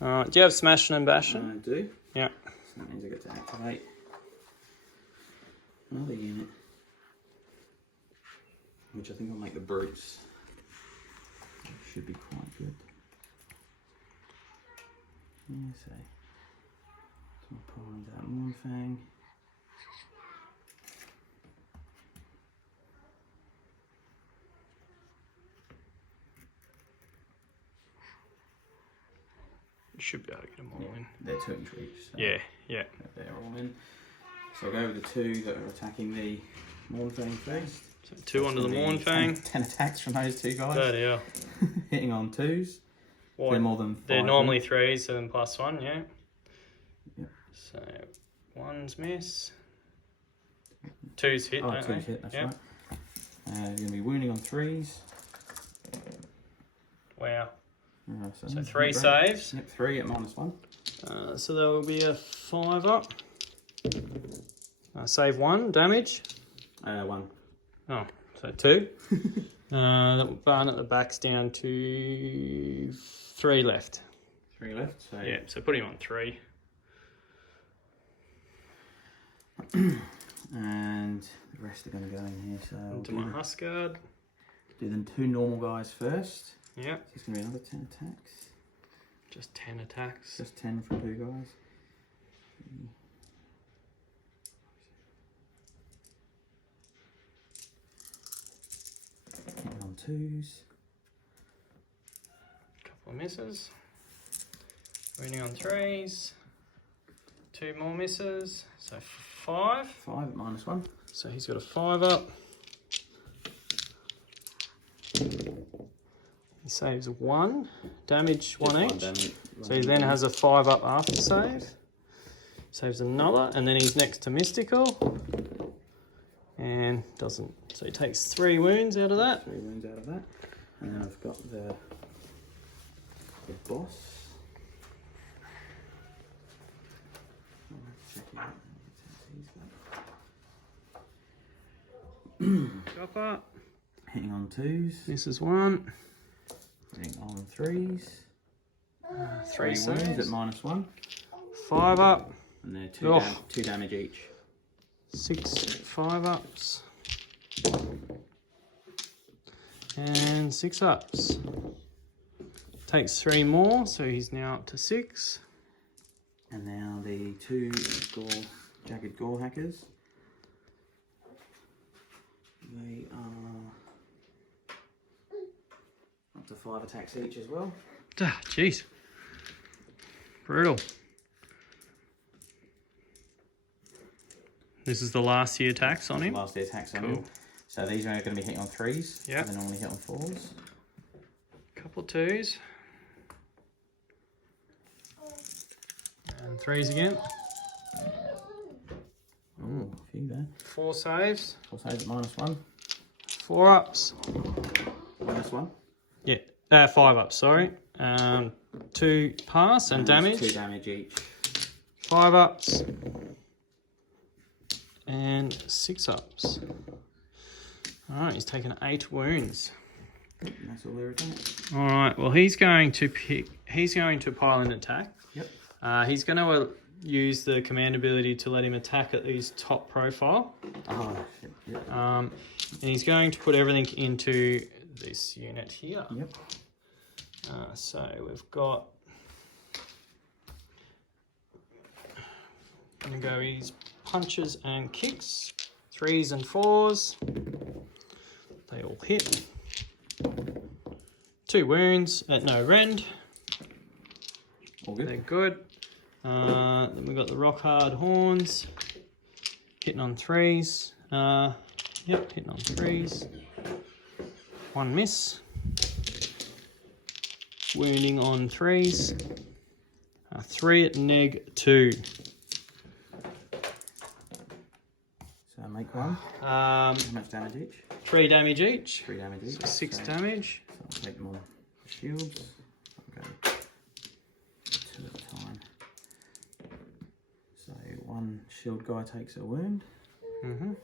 Alright, do you have smashing and bashing? I do. Yeah. So that means I get to activate another unit, which I think will make the brutes. Should be quite good. So my problems out Moonfang. Should be able to get them all in. They're 2 inch each. So Yeah, yeah. they're all in. So I'll go with the 2 that are attacking the Mornfang first. So 2 onto the Mornfang. 10 attacks from those 2 guys. Bloody hell. Hitting on 2s. What? They're more than 5. They're normally 3s, so then +1, yeah. Yep. So 1's miss. 2's hit, don't 2's they? hit, that's Yep. right. You're going to be wounding on 3s. Wow. So So 3 saves. Yep, 3 at -1. So there will be a 5 up. Save 1 damage. 1. Oh, so 2. That barn at the back's down to 3 left. 3 left. So Yeah, so put him on 3. And the rest are going to go in here. So Into my Huskard. do them 2 normal guys first. Yep. So it's going to be another 10 attacks. Just 10 attacks. Just 10 from 2 guys. Hitting on 2s. Couple of misses. Winning on 3s. 2 more misses. So 5. 5 at -1. So he's got a 5 up. He saves 1 damage, 1 Just each. damage. So he then has a 5 up after save. Saves another, and then he's next to Mystical. And doesn't. So he takes 3 wounds out of that. 3 wounds out of that. And then I've got the boss. Check it out. Chopper. Hitting on 2s. This is 1. Hitting on 3s. 3 wounds saves. at -1. 5 up. And they're 2 Oh. 2 damage each. 6 5 ups. And 6 ups. Takes 3 more, so he's now up to 6. And now the 2 jagged gore hackers. They are up to 5 attacks each as well. Ah, jeez. Brutal. This is the last year attacks on him. Last attacks on Cool. him. So these are going to be hitting on 3s. Yep. They normally hit on 4s. Couple 2s. And 3s again. Oh, a few there. 4 saves. 4 saves at -1. 4 ups. -1. Yeah. 5 ups, sorry. 2 pass and damage. 2 damage each. 5 ups. And 6 ups. Alright, he's taken 8 wounds. And that's all there is. Alright, well he's going to pile an attack. Yep. He's going to use the command ability to let him attack at his top profile. Oh, shit. Yep. And he's going to put everything into this unit here. Yep. So we've got... I'm going to go his punches and kicks. 3s and 4s. They all hit. 2 wounds at no rend. All good. They're good. Then we've got the rock hard horns. Hitting on 3s. Yep, hitting on 3s. 1 miss. Wounding on 3s. 3 at -2. So make 1. How How much damage each? 3 damage each. 3 damage each. So 6 So- damage. So I'll take them on shields. I'll go 2 at a time. So 1 shield guy takes a wound. Mm-hmm.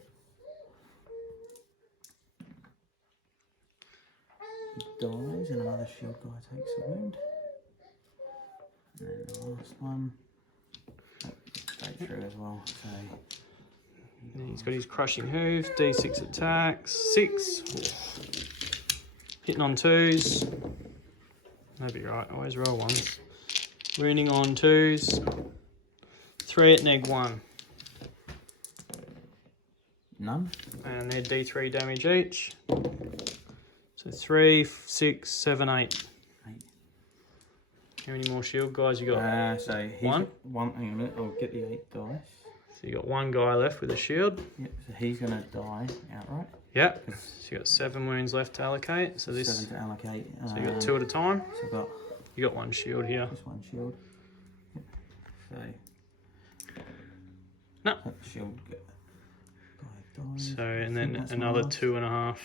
He dies and another shield guy takes a wound. And then the last one. Straight through as well. So He's got his crushing hoof. D6 attacks. 6. Hitting on 2s. That'd be right. Always roll 1s. Wounding on 2s. 3 at -1. none. And they're D3 damage each. So 3, 6, 7, 8. 8. How many more shield guys you got? So he's one. One. Hang on a minute. I'll get the 8 dice. So you got one guy left with a shield. Yep. So he's gonna die outright. Yep. So you got 7 wounds left to allocate. So this. 7 to allocate. So you got 2 at a time. So I've got. You got 1 shield here. Just 1 shield. Yep. So. No. Shield. So and then another 2.5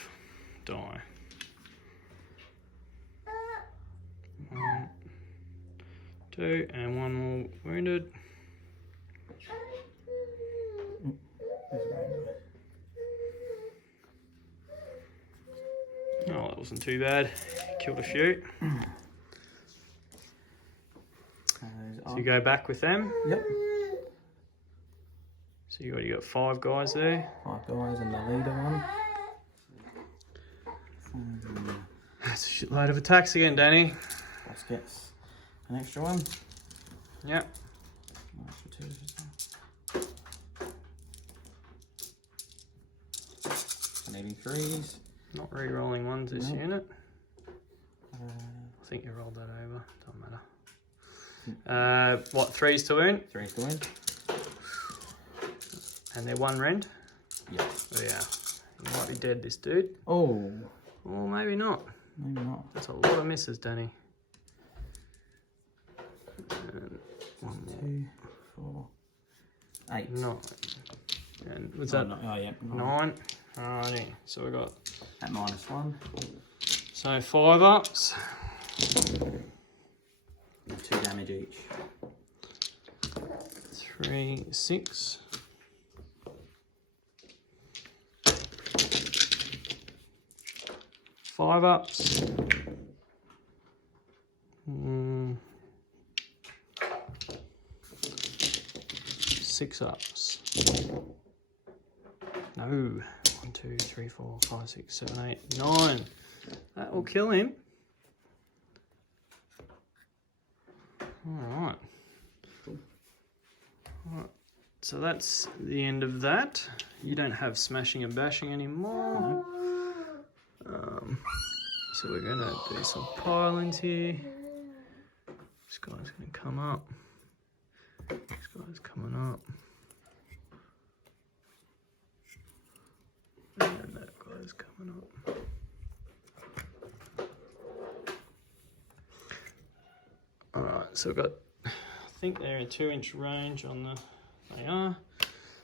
die. 1, 2, and 1 more wounded. Oh, that wasn't too bad. Killed a few. So you go back with them. Yep. So you got 5 guys there. 5 guys and the leader one. That's a shitload of attacks again, Danny. Let's get an extra one. Yep. Needing 3s. Not re-rolling ones this No. unit. I think you rolled that over. Don't matter. What, 3s to wound? 3s to win. And they're 1 rend? Yeah. Oh yeah. He might be dead, this dude. Oh. Or maybe not. Maybe not. That's a lot of misses, Danny. And 2, 4, 8. 9. And was Oh, that no. Oh, yeah. 9? Alrighty. So we got At -1. so 5 ups. And 2 damage each. 3, 6. 5 ups. 6 ups. No. 1, 2, 3, 4, 5, 6, 7, 8, 9. That will kill him. Alright. Alright. So that's the end of that. You don't have smashing and bashing anymore. So we're going to do some pylons here. This guy's going to come up. This guy's coming up. And that guy's coming up. Alright, so we've got, I think they're in 2-inch range on the, they are.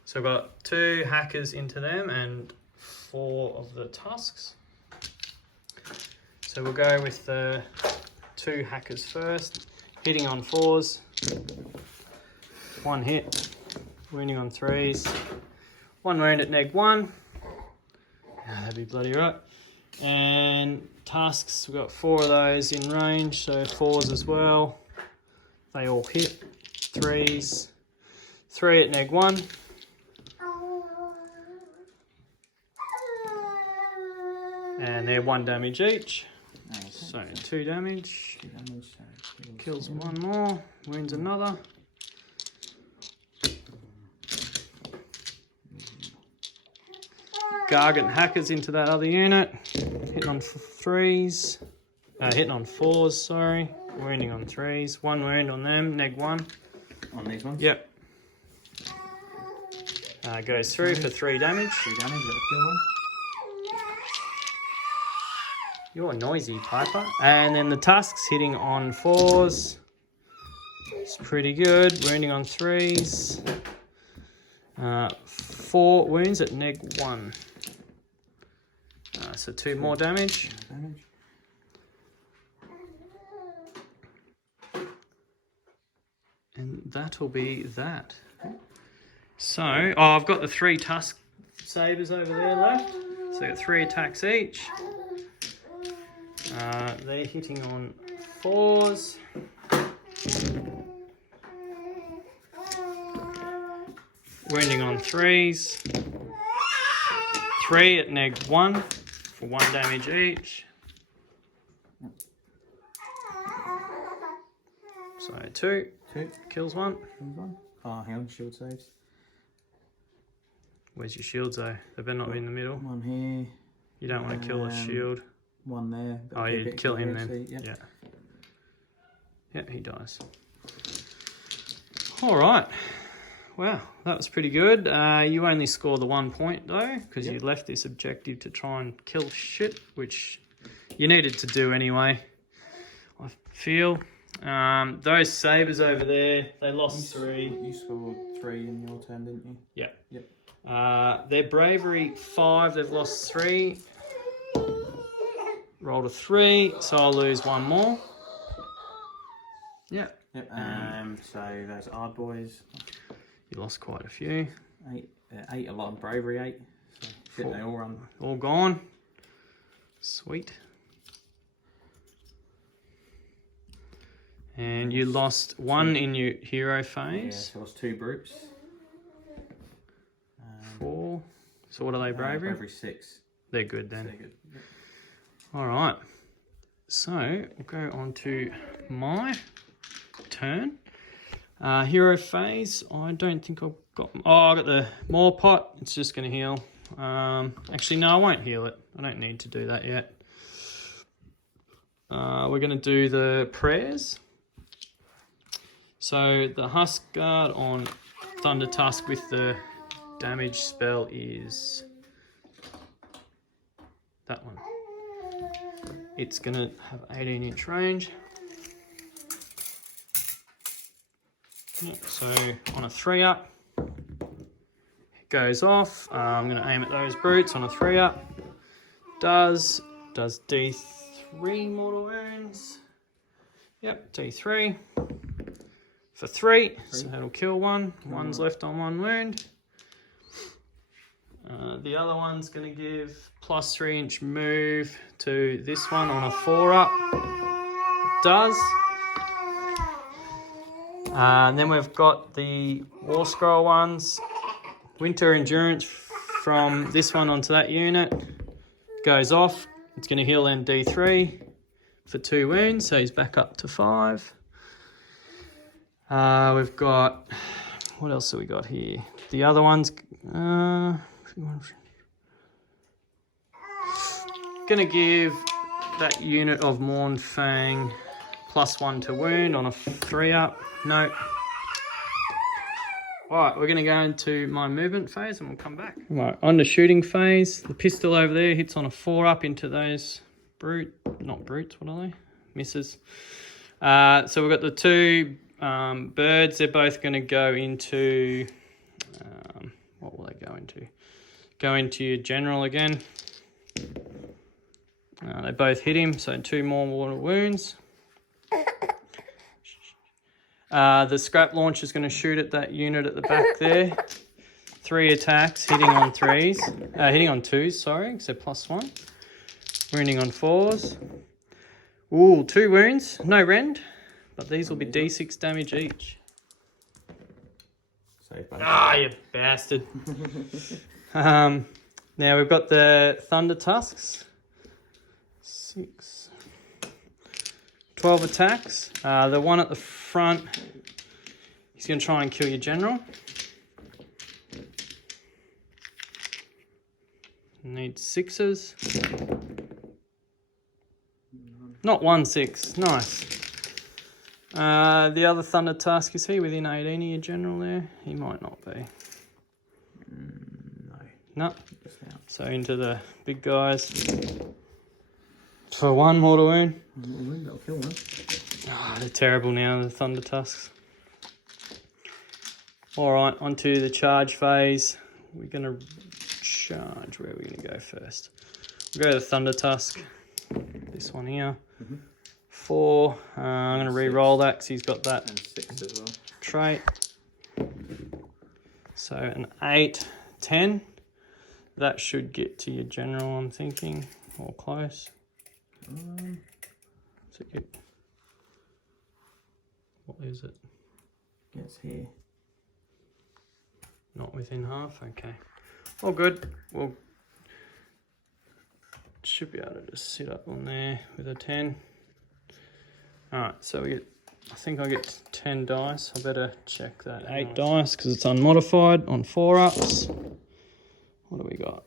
So we've got 2 hackers into them and 4 of the tusks. So we'll go with the 2 hackers first, hitting on 4s, 1 hit, wounding on 3s, 1 wound at -1. Yeah, that'd be bloody right. And tusks, we've got 4 of those in range, so 4s as well. They all hit, 3s, 3 at -1. And they're 1 damage each. Okay. So 2 damage. 2 damage. So Kills 1 more, wounds another. Gargant hackers into that other unit. Hitting on 3s. Hitting on 4s, sorry. Wounding on 3s. 1 wound on them, -1. On these ones? Yep. Goes through for 3 damage. 3 damage, that'll kill one. You're noisy, Piper. And then the tusks hitting on 4s. It's pretty good. Wounding on 3s. 4 wounds at -1. So 2 more damage. Damage. And that'll be that. So, I've got the 3 tusk sabers over there left. So I got 3 attacks each. They're hitting on 4s. Wounding on 3s. 3 at -1 for 1 damage each. So 2 kills 1. Oh, hang on, shield saves. Where's your shields though? They better not be in the middle. 1 here. You don't want to kill a shield. 1 there. Oh, you'd kill him then. See, yep. Yeah. Yeah, he dies. All right. Wow, that was pretty good. You only score the 1 point though, because you left this objective to try and kill shit, which you needed to do anyway, I feel. Those sabres over there, they lost 3. You scored 3 in your turn, didn't you? Yeah. Yep. Their bravery 5, they've lost 3. Rolled a 3, so I'll lose 1 more. Yeah. Yep. So those odd boys. You lost quite a few. 8 a lot of bravery 8. So they all run. All gone. Sweet. And you lost 1 in your hero phase. Yeah, so I lost 2 brutes. 4. So what are they, bravery? Bravery 6. They're good then. They're good. Yep. All right. So we'll go on to my turn. Hero phase. I don't think I've got. Oh, I got the Maw pot. It's just going to heal. Actually, no, I won't heal it. I don't need to do that yet. We're going to do the prayers. So the Husk Guard on Thunder Tusk with the damage spell is that one. It's going to have 18-inch range. Yeah, so on a 3-up, it goes off. I'm going to aim at those brutes on a 3-up. Does D3 mortal wounds. Yep, D3 for 3. So that'll kill 1. 1's left on 1 wound. The other one's going to give plus 3-inch move to this one on a 4-up. It does. And then we've got the War Scroll ones. Winter Endurance from this one onto that unit. Goes off. It's going to heal then D3 for 2 wounds, so he's back up to 5. We've got... What else have we got here? The other one's... Gonna give that unit of Mournfang +1 to wound on a 3-up. No. Alright, we're gonna go into my movement phase and we'll come back. Right, on the shooting phase, the pistol over there hits on a 4-up into those not brutes, what are they? Misses. So we've got the 2 birds, they're both gonna go into what will they go into? Go into your general again. They both hit him, so 2 more mortal wounds. The scrap launcher is going to shoot at that unit at the back there. 3 attacks, hitting on 2s, sorry, so +1. Wounding on 4s. Ooh, 2 wounds, no rend, but these will be D6 damage each. You bastard. Now we've got the Thunder Tusks. 6. 12 attacks. The one at the front, he's going to try and kill your general. Needs 6s. Not 1 6. Nice. The other Thunder Tusk, is he within 18 of your general there? He might not be. No. So into the big guys. For 1 mortal wound. That'll kill 1. Oh, they're terrible now, the Thunder Tusks. Alright, onto the charge phase. We're going to charge. Where are we going to go first? We'll go to the Thunder Tusk. This one here. 4. I'm going to re-roll that because he's got that. And 6 as well. Trait. So an 8, 10. That should get to your general, I'm thinking. Or close. What is it? Gets here. Not within half? Okay. All good. We'll should be able to just sit up on there with a 10. Alright, so we get, I think I get 10 dice. I better check that. 8 dice because it's unmodified on 4-ups. What do we got?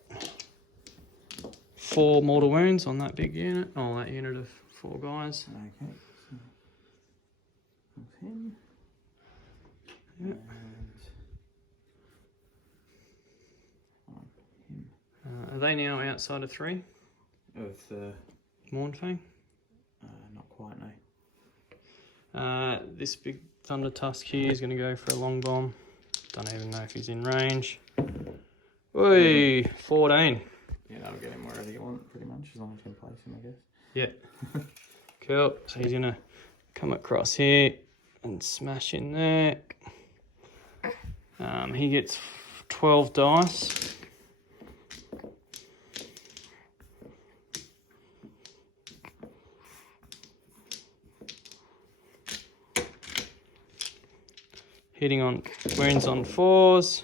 4 mortal wounds on that big unit. Oh, that unit of 4 guys. Okay. him. Yep. And on him. Are they now outside of 3? Of the Mournfang? not quite, no. This big Thunder Tusk here is going to go for a long bomb. Don't even know if he's in range. Oi, 14. Yeah, that'll get him wherever you want, pretty much, as long as you can place him, I guess. Yeah. Cool. So he's going to come across here and smash in there. He gets 12 dice. Hitting on wounds on 4s.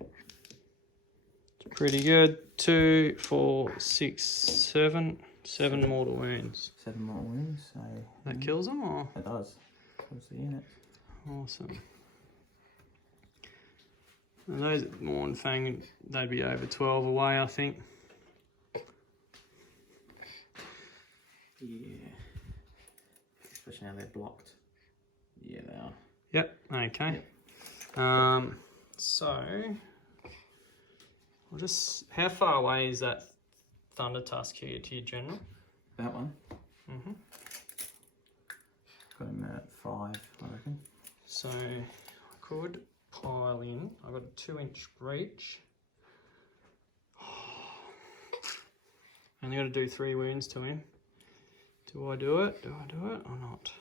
It's pretty good. 2, 4, 6, 7. 7 mortal wounds. 7 mortal wounds, so... That kills them, or? It does. Kills the unit. Awesome. And those at Mournfang, they'd be over 12 away, I think. Yeah. Especially now they're blocked. Yeah, they are. Yep, okay. So, we'll just... How far away is that Thunder Tusk here to your general? That one? Mm-hmm. Got him at 5, I reckon. So, I could pile in. I've got a 2-inch breach. Only got to do 3 wounds to him. Do I do it? Do I do it or not?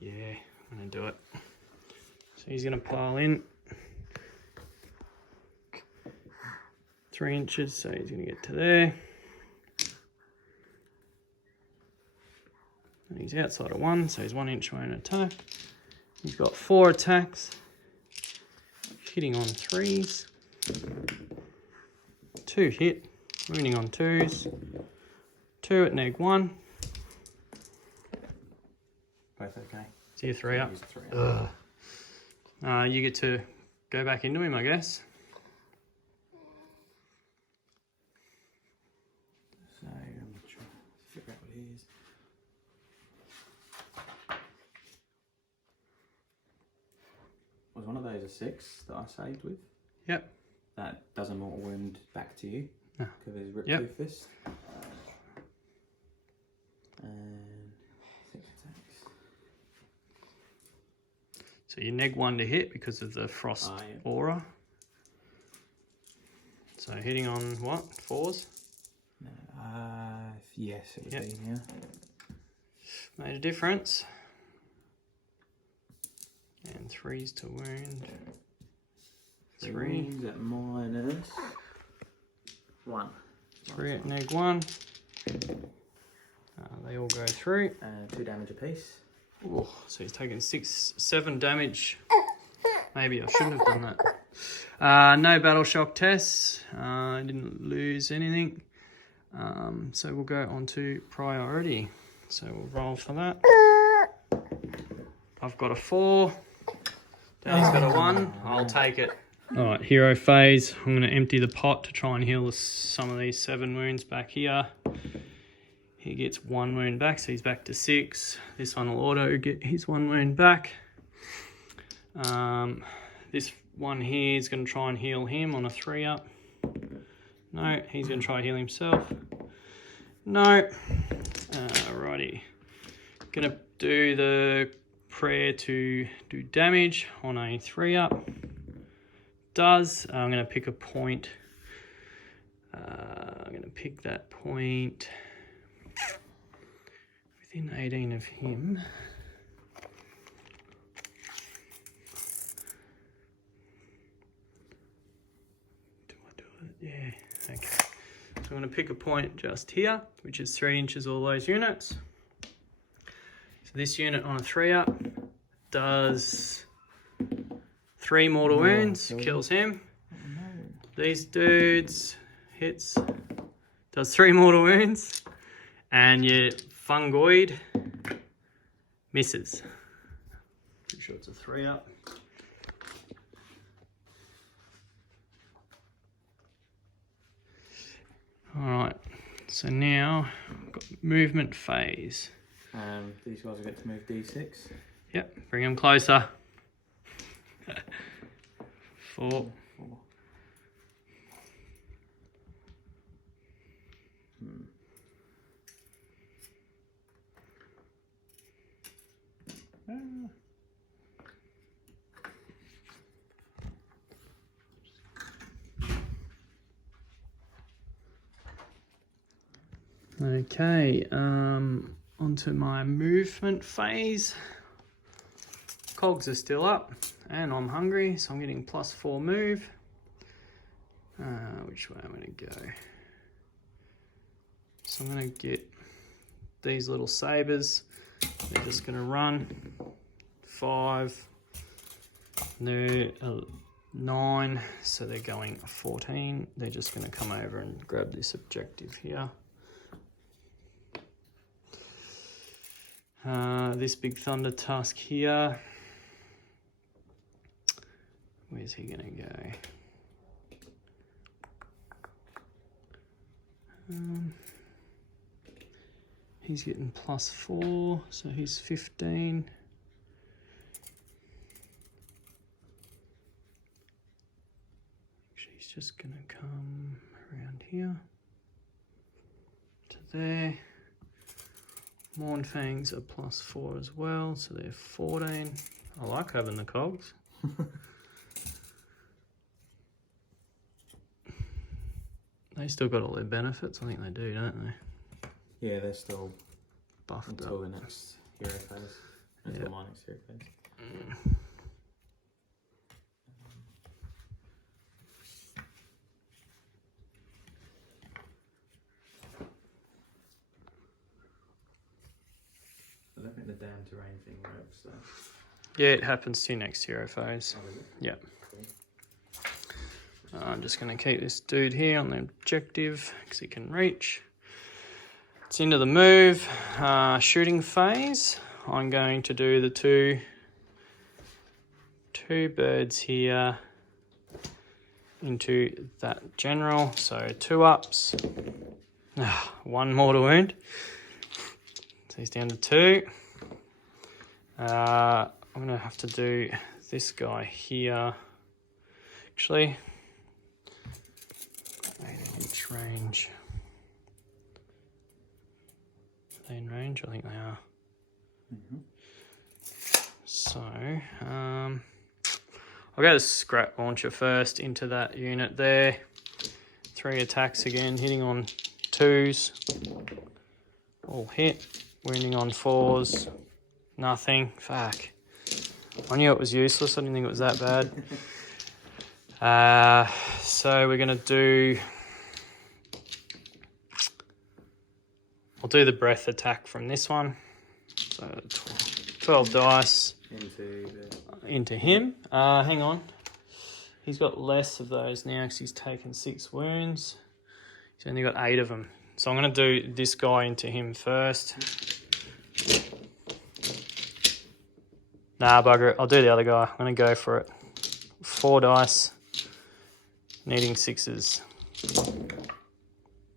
Yeah, I'm going to do it. So he's going to pile in. 3 inches, so he's going to get to there. And he's outside of 1, so he's 1 inch away in attack. He's got 4 attacks. Hitting on 3s. 2 hit. Wounding on 2s. 2 at neg 1. Both okay. So you're 3 up. He's 3 up. You get to go back into him, I guess. So I'm trying to figure out what he is. Was one of those a 6 that I saved with? Yep. That does a mortal wound back to you. No. Because he's ripped Yep. 2 fists. And 6 attacks. So you neg 1 to hit because of the frost Yeah. aura. So hitting on what? 4s? No, yes, it would Yep. be, yeah. Made a difference. And 3s to wound. 3. Wounds at -1. 3 at neg 1. They all go through. 2 damage apiece. Oh, so he's taken 6, 7 damage. Maybe I shouldn't have done that. No battle shock tests. I didn't lose anything. So we'll go on to priority. So we'll roll for that. I've got a 4. Danny's got a 1. I'll take it. Alright, hero phase. I'm going to empty the pot to try and heal some of these 7 wounds back here. He gets 1 wound back, so he's back to 6. This one will auto get his 1 wound back. This one here is going to try and heal him on a 3 up. No, he's going to try to heal himself. No. Alrighty. Going to do the prayer to do damage on a 3 up. Does. I'm going to pick a point. I'm going to pick that point within 18 of him. Do I do it? Yeah, okay. So I'm going to pick a point just here, which is 3 inches, all those units. So this unit on a 3 up does 3 mortal wounds, kills him. These dudes hits, does 3 mortal wounds, and your fungoid misses. Pretty sure it's a 3 up. Alright, so now we've got movement phase. These guys will get to move D6. Yep, bring them closer. 4. Okay, onto my movement phase. Cogs are still up and I'm hungry, so I'm getting +4 move. Which way I'm going to go? So I'm going to get these little sabers. They're just going to run 5. They're 9, so they're going 14. They're just going to come over and grab this objective here. This big thunder tusk here. Where's he going to go? He's getting +4, so he's 15. Actually, he's just going to come around here to there. Mornfangs are +4 as well, so they're 14. I like having the cogs. They still got all their benefits. I think they do, don't they? Yeah, they're still buffed until up. the next hero phase. Until my next hero phase. I don't think the damn terrain thing works, so. Yeah, it happens to your next hero phase. Oh, is it? Yeah. Cool. I'm just going to keep this dude here on the objective because he can reach. It's into the move. Shooting phase. I'm going to do the two birds here into that general. So 2 ups. 1 mortal wound. So he's down to 2. I'm going to have to do this guy here. Actually, 18-inch range. Are they in range? I think they are. So, I'll go to scrap launcher first into that unit there. 3 attacks again, hitting on 2s. All hit. Wounding on 4s. Nothing. Fuck. I knew it was useless. I didn't think it was that bad. So we're going to do... I'll do the breath attack from this one. So 12 dice into him. Hang on. He's got less of those now because he's taken 6 wounds. He's only got 8 of them. So I'm going to do this guy into him first. Nah, bugger it. I'll do the other guy. I'm going to go for it. 4 dice. Needing 6s.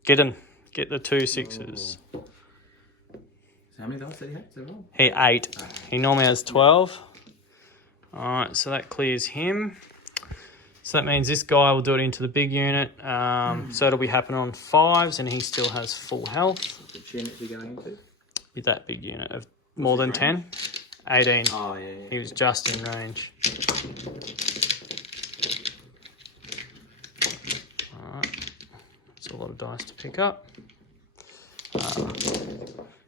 Get him. Get the 2 6s. So how many dice did he have? He 8. He normally has 12. Alright, so that clears him. So that means this guy will do it into the big unit. So it'll be happening on 5s and he still has full health. Which unit is he going into? With that big unit of more than 10. 18. Oh, yeah. He was just in range. Alright. That's a lot of dice to pick up.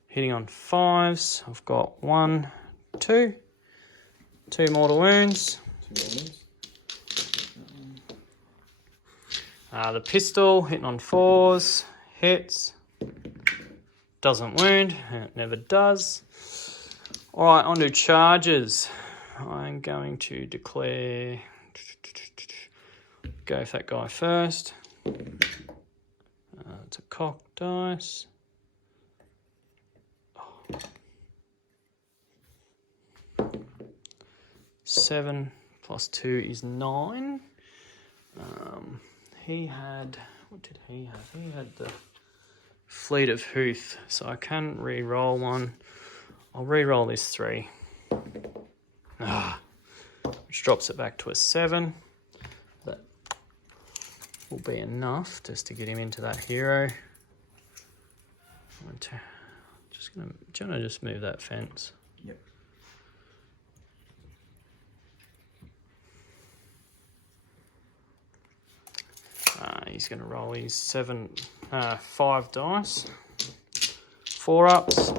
Hitting on 5s. I've got 1, 2. 2 mortal wounds. 2 mortals. The pistol, hitting on 4s. Hits. Doesn't wound. It never does. Alright, on to charges. I'm going to declare... Go with that guy first. It's a cock dice. 7 plus 2 is 9. He had... What did he have? He had the Fleet of Hooth. So I can re-roll one. I'll re-roll this 3. Which drops it back to a 7. That will be enough just to get him into that hero. Do you want to just move that fence? Yep. He's going to roll his 5 dice. 4 ups.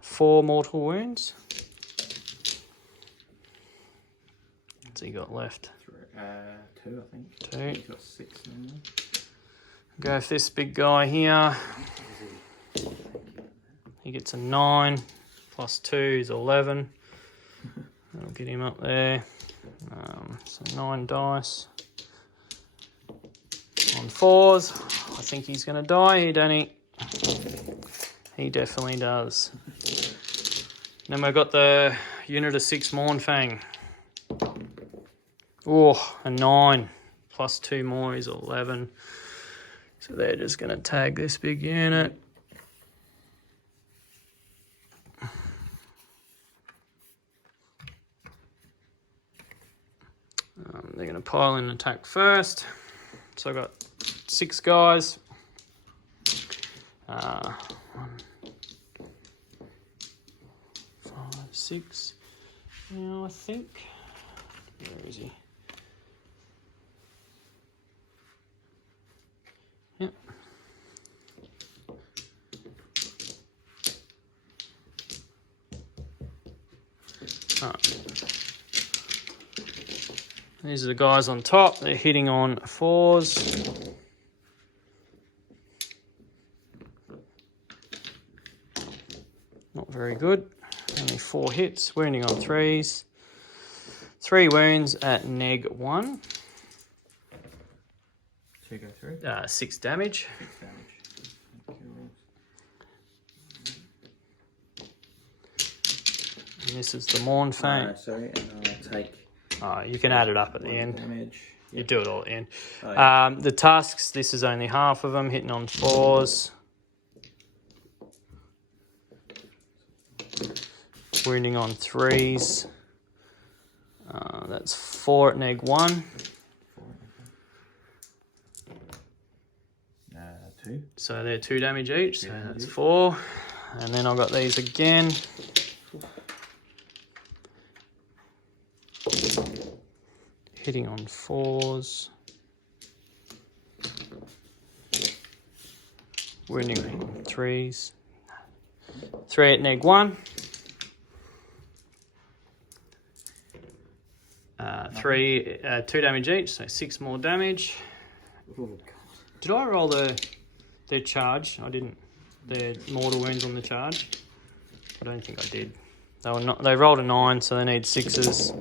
4 mortal wounds. What's he got left? 2, I think. 2. He's got 6 in there. Go with this big guy here. He gets a 9 plus 2 is 11. That'll get him up there. So 9 dice. On 4s. I think he's going to die, don't he? He definitely does. Then we've got the unit of 6 Mournfang. Oh, a 9 plus 2 more is 11. So they're just going to tag this big unit. They're going to pile in and attack first. So I've got 6 guys. 1, 5, 6. Now I think, where is he? Yep. Alright. These are the guys on top. They're hitting on 4s. Not very good. Only 4 hits. Wounding on 3s. 3 wounds at neg 1. 2 go through. 6 damage. 6 damage. And this is the Mournfang. Sorry, and I'll take... You can add it up at the end. Damage. You do it all at the end. Oh, yeah. The tusks, this is only half of them, hitting on 4s. Wounding on 3s. That's 4 at neg 1. 2. So they're 2 damage each, so that's 4. And then I've got these again. Hitting on 4s. Wounding on 3s. 3 at neg 1. 2 damage each, so 6 more damage. Oh, God. Did I roll their charge? I didn't. Their mortal wounds on the charge? I don't think I did. They rolled a 9, so they need 6s.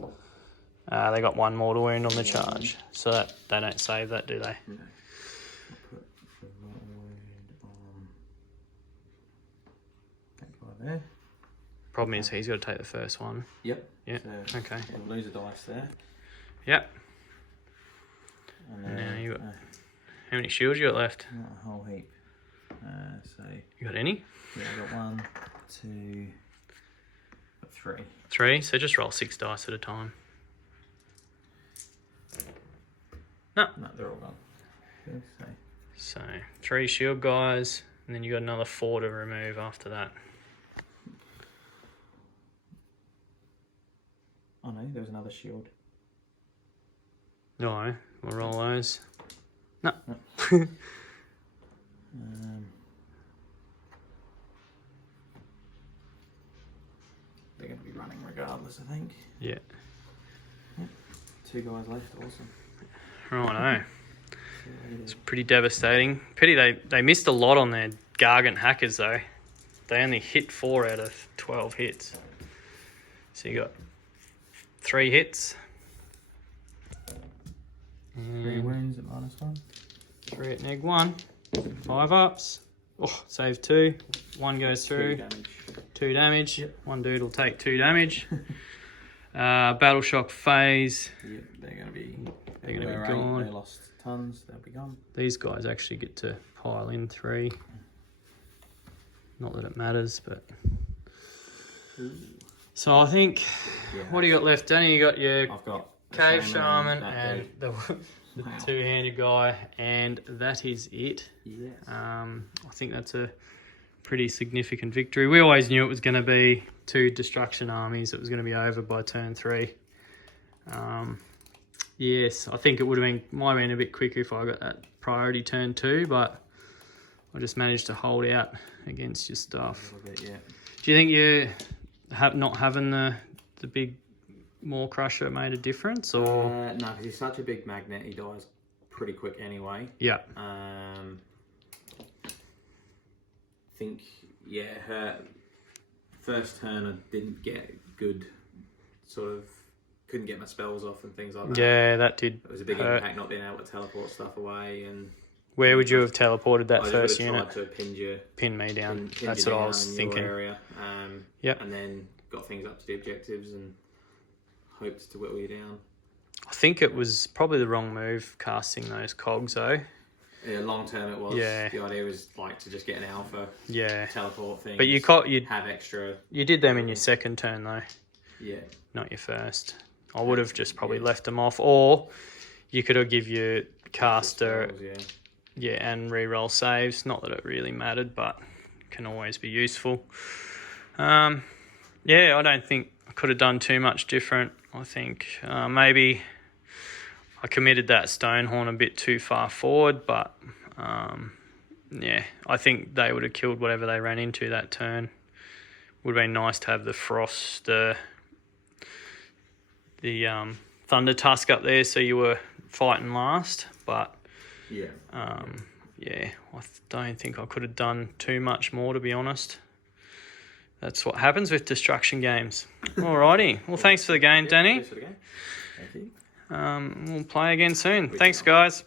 They got 1 mortal wound on the charge, so that they don't save that, do they? No. I'll put the mortal wound on that guy there. Problem is he's got to take the first one. Yep. Yeah. So Okay. we'll lose a dice there. Yep. And then, Now you got how many shields you got left? not a whole heap. So You got any? yeah, I got 1, 2, 3. 3. So just roll 6 dice at a time. No. No, they're all gone. Good, So 3 shield guys, and then you got another 4 to remove after that. Oh no, there was another shield. No, we'll roll those. No. They're going to be running regardless, I think. Yeah. Yep. 2 guys left, awesome. Righto. It's pretty devastating. Pity they missed a lot on their Gargant hackers though. They only hit 4 out of 12 hits. So you got 3 hits. 3 wounds at -1. 3 at neg 1. 5 ups. Oh, save 2. 1 goes 2 through. damage. 2 damage. Yep. 1 dude will take 2 damage. Battle shock phase. Yep, they're going to be They're gone. They lost tons, they'll be gone. These guys actually get to pile in 3. Not that it matters, but So I think, Yeah. what do you got left, Danny? You got your I've got the Cave Shaman that and dude. the Wow. two-handed guy, and that is it. Yes. I think that's a pretty significant victory. We always knew it was going to be 2 destruction armies. It was going to be over by turn 3. Yes, I think it might have been a bit quicker if I got that priority turn 2, but I just managed to hold out against your stuff. A little bit, yeah. Do you think you not having the big Maw Crusher made a difference, or No, because he's such a big magnet, he dies pretty quick anyway. yeah? Think, yeah, her first turn I didn't get good, sort of, couldn't get my spells off and things like that. Yeah, that did. It was a big hurt. impact not being able to teleport stuff away. And Where would you have teleported that I first just would have unit? tried to Pin me down. pin That's you what I down was in your thinking. area, Yep. and then got things up to the objectives and hoped to whittle you down. I think it was probably the wrong move casting those cogs though. Yeah, long term it was. Yeah. The idea was like to just get an alpha, Yeah. teleport things. But you have extra. You did them in your second turn though, Yeah. not your first. I would have just probably left them off, or you could have give your caster, Spells, yeah. and re-roll saves. Not that it really mattered, but can always be useful. I don't think I could have done too much different. I think maybe I committed that Stonehorn a bit too far forward, but I think they would have killed whatever they ran into that turn. Would have been nice to have the Frost, the Thunder Tusk up there, so you were fighting last. But Yeah. I don't think I could have done too much more, to be honest. That's what happens with destruction games. Alrighty. Well, thanks for the game, Danny. Thanks for the game. Thank you. We'll play again soon. Thanks, guys.